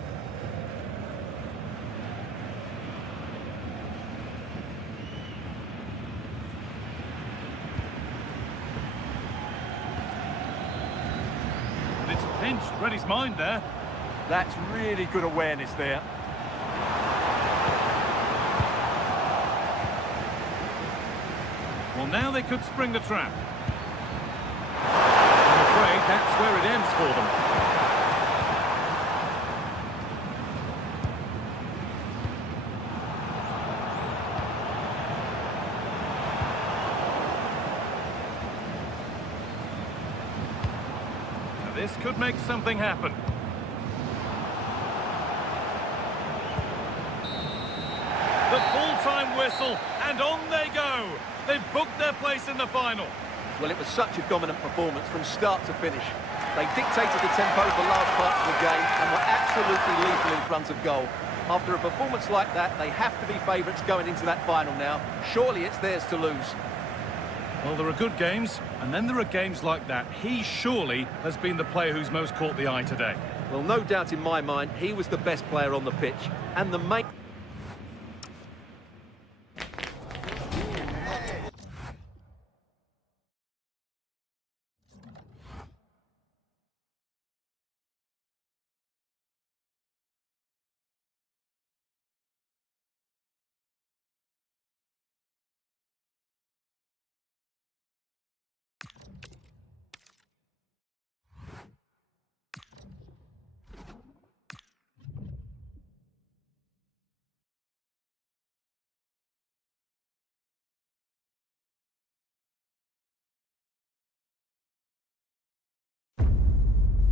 And it's pinched, read his mind there. That's really good awareness there. Well, now they could spring the trap. I'm afraid that's where it ends for them. Now this could make something happen. The full-time whistle, and on they go. They've booked their place in the final. Well, it was such a dominant performance from start to finish. They dictated the tempo for large parts of the game and were absolutely lethal in front of goal. After a performance like that, they have to be favourites going into that final now. Surely it's theirs to lose. Well, there are good games, and then there are games like that. He surely has been the player who's most caught the eye today. Well, no doubt in my mind, he was the best player on the pitch. And the main...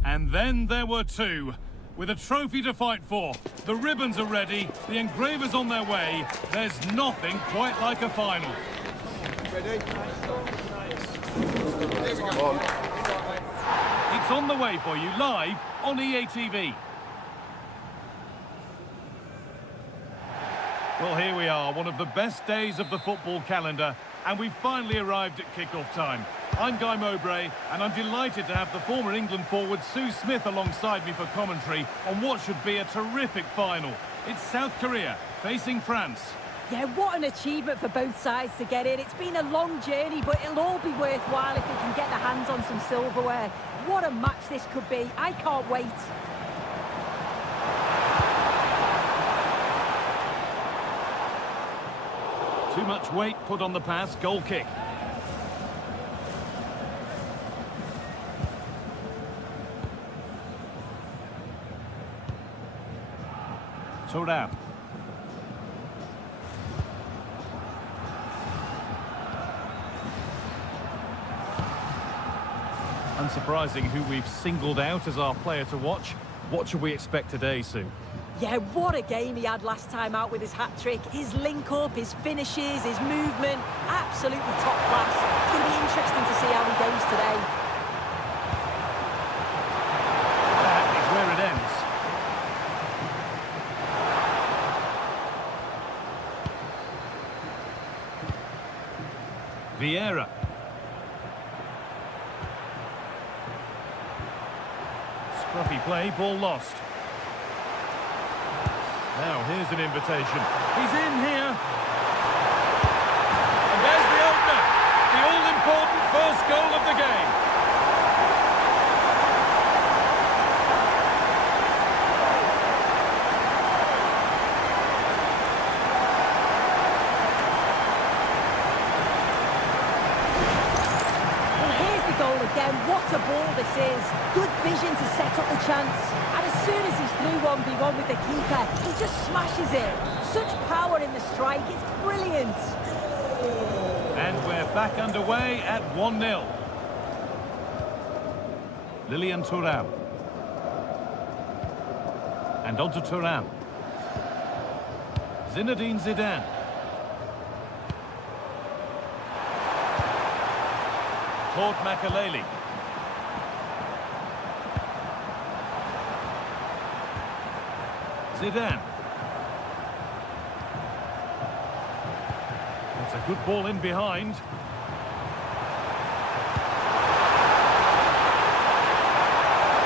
And then there were two, with a trophy to fight for. The ribbons are ready, the engravers on their way. There's nothing quite like a final. Ready? It's on the way for you, live on EA TV. Well, here we are, one of the best days of the football calendar, and we've finally arrived at kick-off time. I'm Guy Mowbray, and I'm delighted to have the former England forward Sue Smith alongside me for commentary on what should be a terrific final. It's South Korea facing France. Yeah, what an achievement for both sides to get in. It's been a long journey, but it'll all be worthwhile if they can get their hands on some silverware. What a match this could be. I can't wait. Too much weight put on the pass, goal kick. Thuram. unsurprising who we've singled out as our player to watch. What should we expect today, Sue? Yeah, what a game he had last time out with his hat-trick. His link-up, his finishes, his movement, absolutely top class. It's going to be interesting to see how he goes today. That is where it ends. Vieira. Scruffy play, ball lost. Now, here's an invitation. He's in here. And there's the opener. The all-important first goal of the game. Well, here's the goal again. What a ball this is. Good vision to set up the chance. And as soon as he's through 1v1 with the keeper, he just smashes it. Such power in the strike, it's brilliant. And we're back underway at 1-0. Lilian Thuram. And on to Thuram. Zinedine Zidane. Claude Makelele. Zidane. It's a good ball in behind.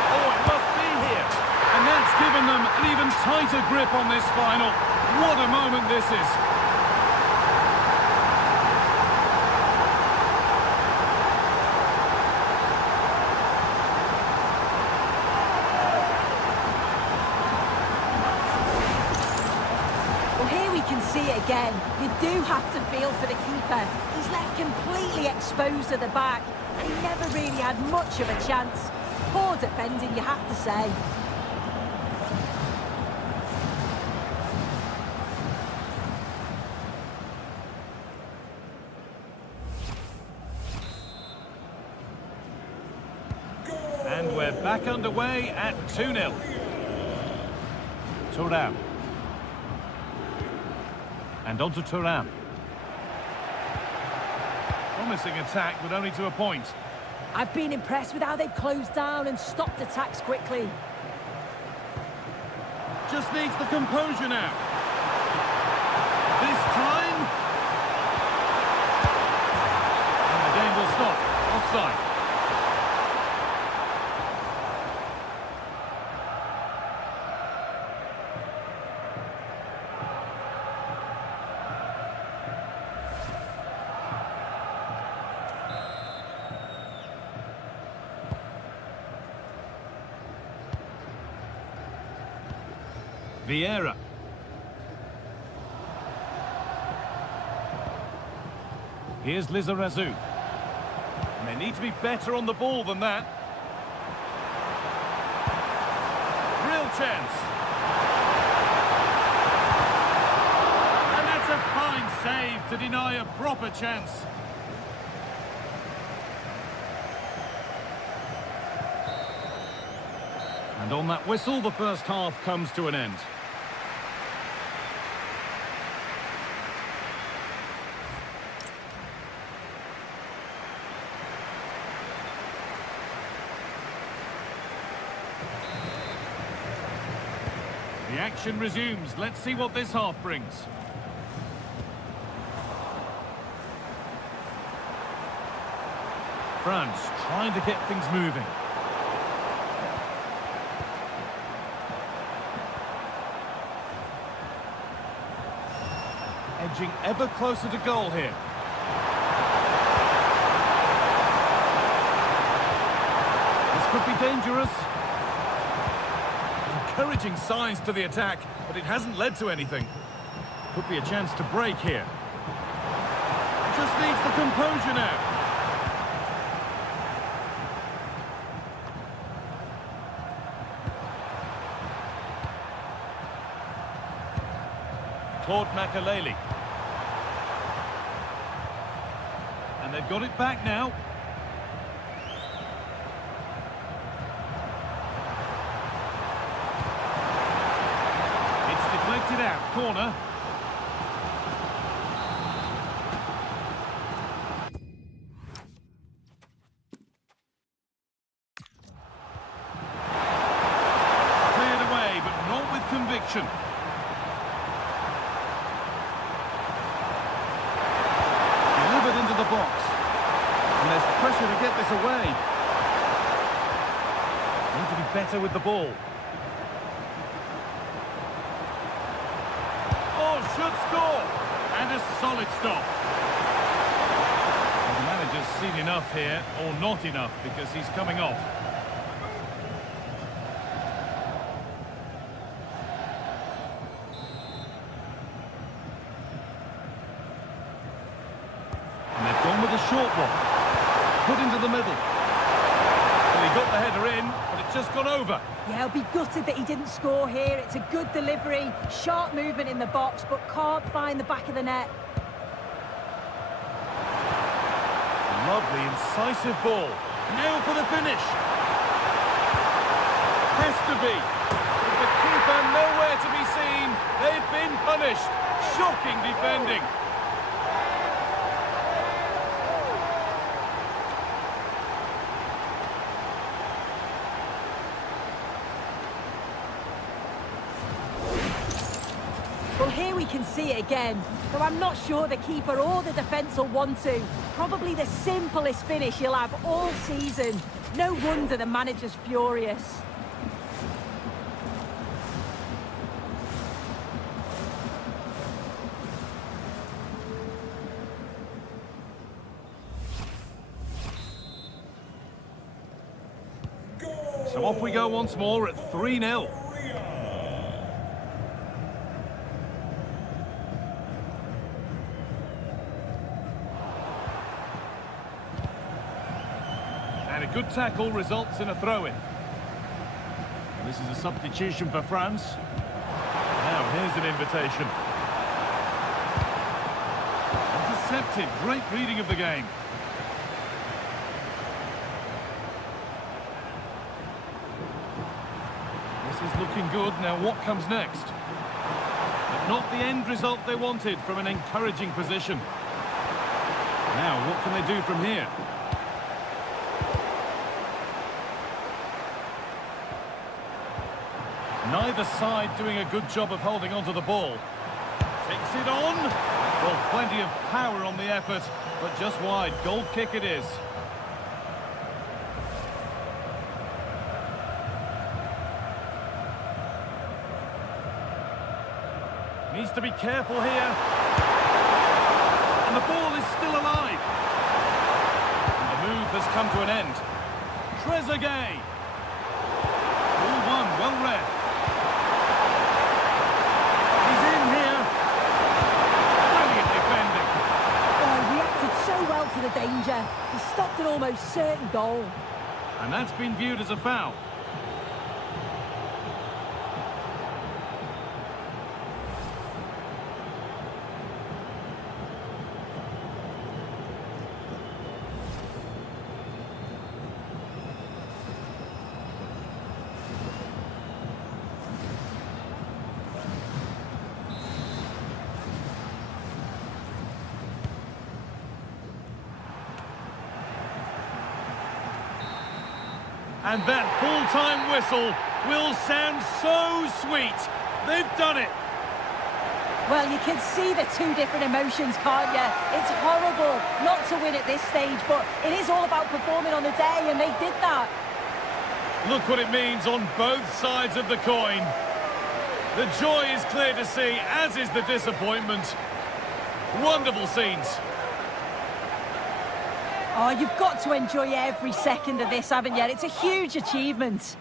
Oh, it must be here. And that's given them an even tighter grip on this final. What a moment this is. See it again. You do have to feel for the keeper. He's left completely exposed at the back, and he never really had much of a chance. Poor defending, you have to say. And we're back underway at 2-0. Thuram. And on to Thuram. Promising attack, but only to a point. I've been impressed with how they've closed down and stopped attacks quickly. Just needs the composure now. This time... And the game will stop. Offside. Vieira. Here's Lizarazu. And they need to be better on the ball than that. Real chance. And that's a fine save to deny a proper chance. And on that whistle, the first half comes to an end. The action resumes. Let's see what this half brings. France trying to get things moving. Edging ever closer to goal here. This could be dangerous. Encouraging signs to the attack, but it hasn't led to anything. Could be a chance to break here. Just needs the composure now. Claude Makelele. And they've got it back now. Now, corner. Cleared away, but not with conviction. Delivered into the box. And there's pressure to get this away. Need to be better with the ball. Oh, should score! And a solid stop. Well, the manager's seen enough here, or not enough, because he's coming off. And they've gone with a short one. Put into the middle. Well, he got the header in, but it's just gone over. Yeah, I'll be gutted that he didn't score here. It's a good delivery, sharp movement in the box, but can't find the back of the net. Lovely, incisive ball. Now for the finish. Has to be. With the keeper nowhere to be seen, they've been punished. Shocking defending. Well, here we can see it again, though I'm not sure the keeper or the defence will want to. Probably the simplest finish he'll have all season. No wonder the manager's furious. So off we go once more at 3-0. And a good tackle results in a throw-in. This is a substitution for France. Now, here's an invitation. Intercepted. Great reading of the game. This is looking good. Now, what comes next? But not the end result they wanted from an encouraging position. Now, what can they do from here? Neither side doing a good job of holding onto the ball. Takes it on. Well, plenty of power on the effort, but just wide. Goal kick it is. Needs to be careful here. And the ball is still alive. And the move has come to an end. Trezeguet. Ball one, well read. He's in here. Brilliant defending. Oh, he reacted so well to the danger. He stopped an almost certain goal. And that's been viewed as a foul. And that full-time whistle will sound so sweet. They've done it. Well, you can see the two different emotions, can't you? It's horrible not to win at this stage, but it is all about performing on the day, and they did that. Look what it means on both sides of the coin. The joy is clear to see, as is the disappointment. Wonderful scenes. Oh, you've got to enjoy every second of this, haven't you? It's a huge achievement.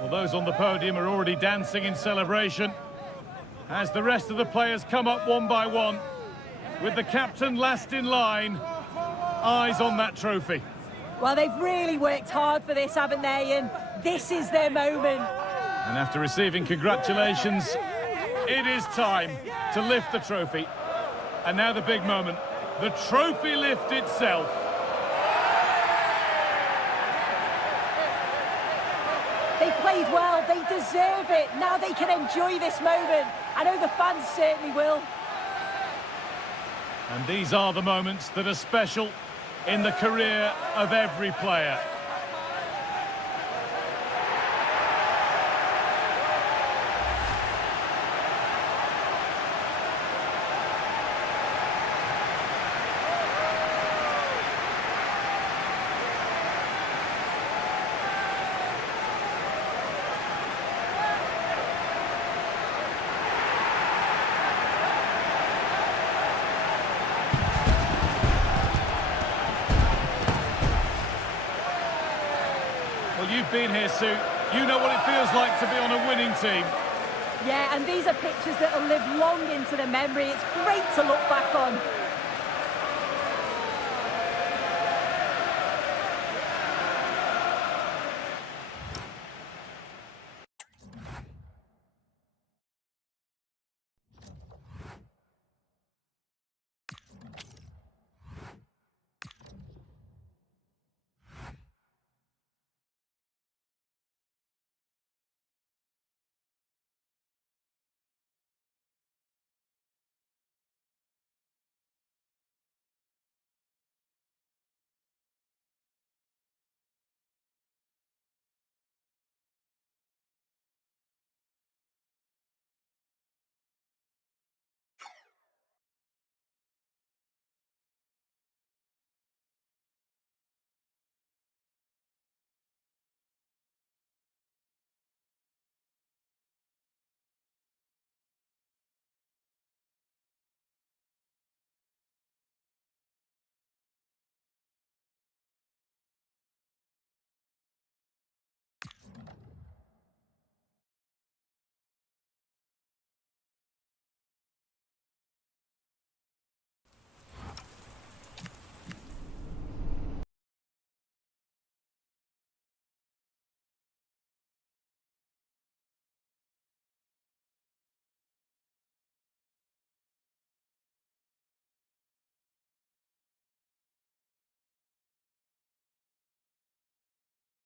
Well, those on the podium are already dancing in celebration as the rest of the players come up one by one, with the captain last in line, eyes on that trophy. Well, they've really worked hard for this, haven't they? And this is their moment. And after receiving congratulations, it is time to lift the trophy. And now the big moment, the trophy lift itself. played well, they deserve it. Now they can enjoy this moment. I know the fans certainly will. And these are the moments that are special in the career of every player. Well, you've been here, Sue. You know what it feels like to be on a winning team. Yeah, and these are pictures that will live long into the memory. It's great to look back on.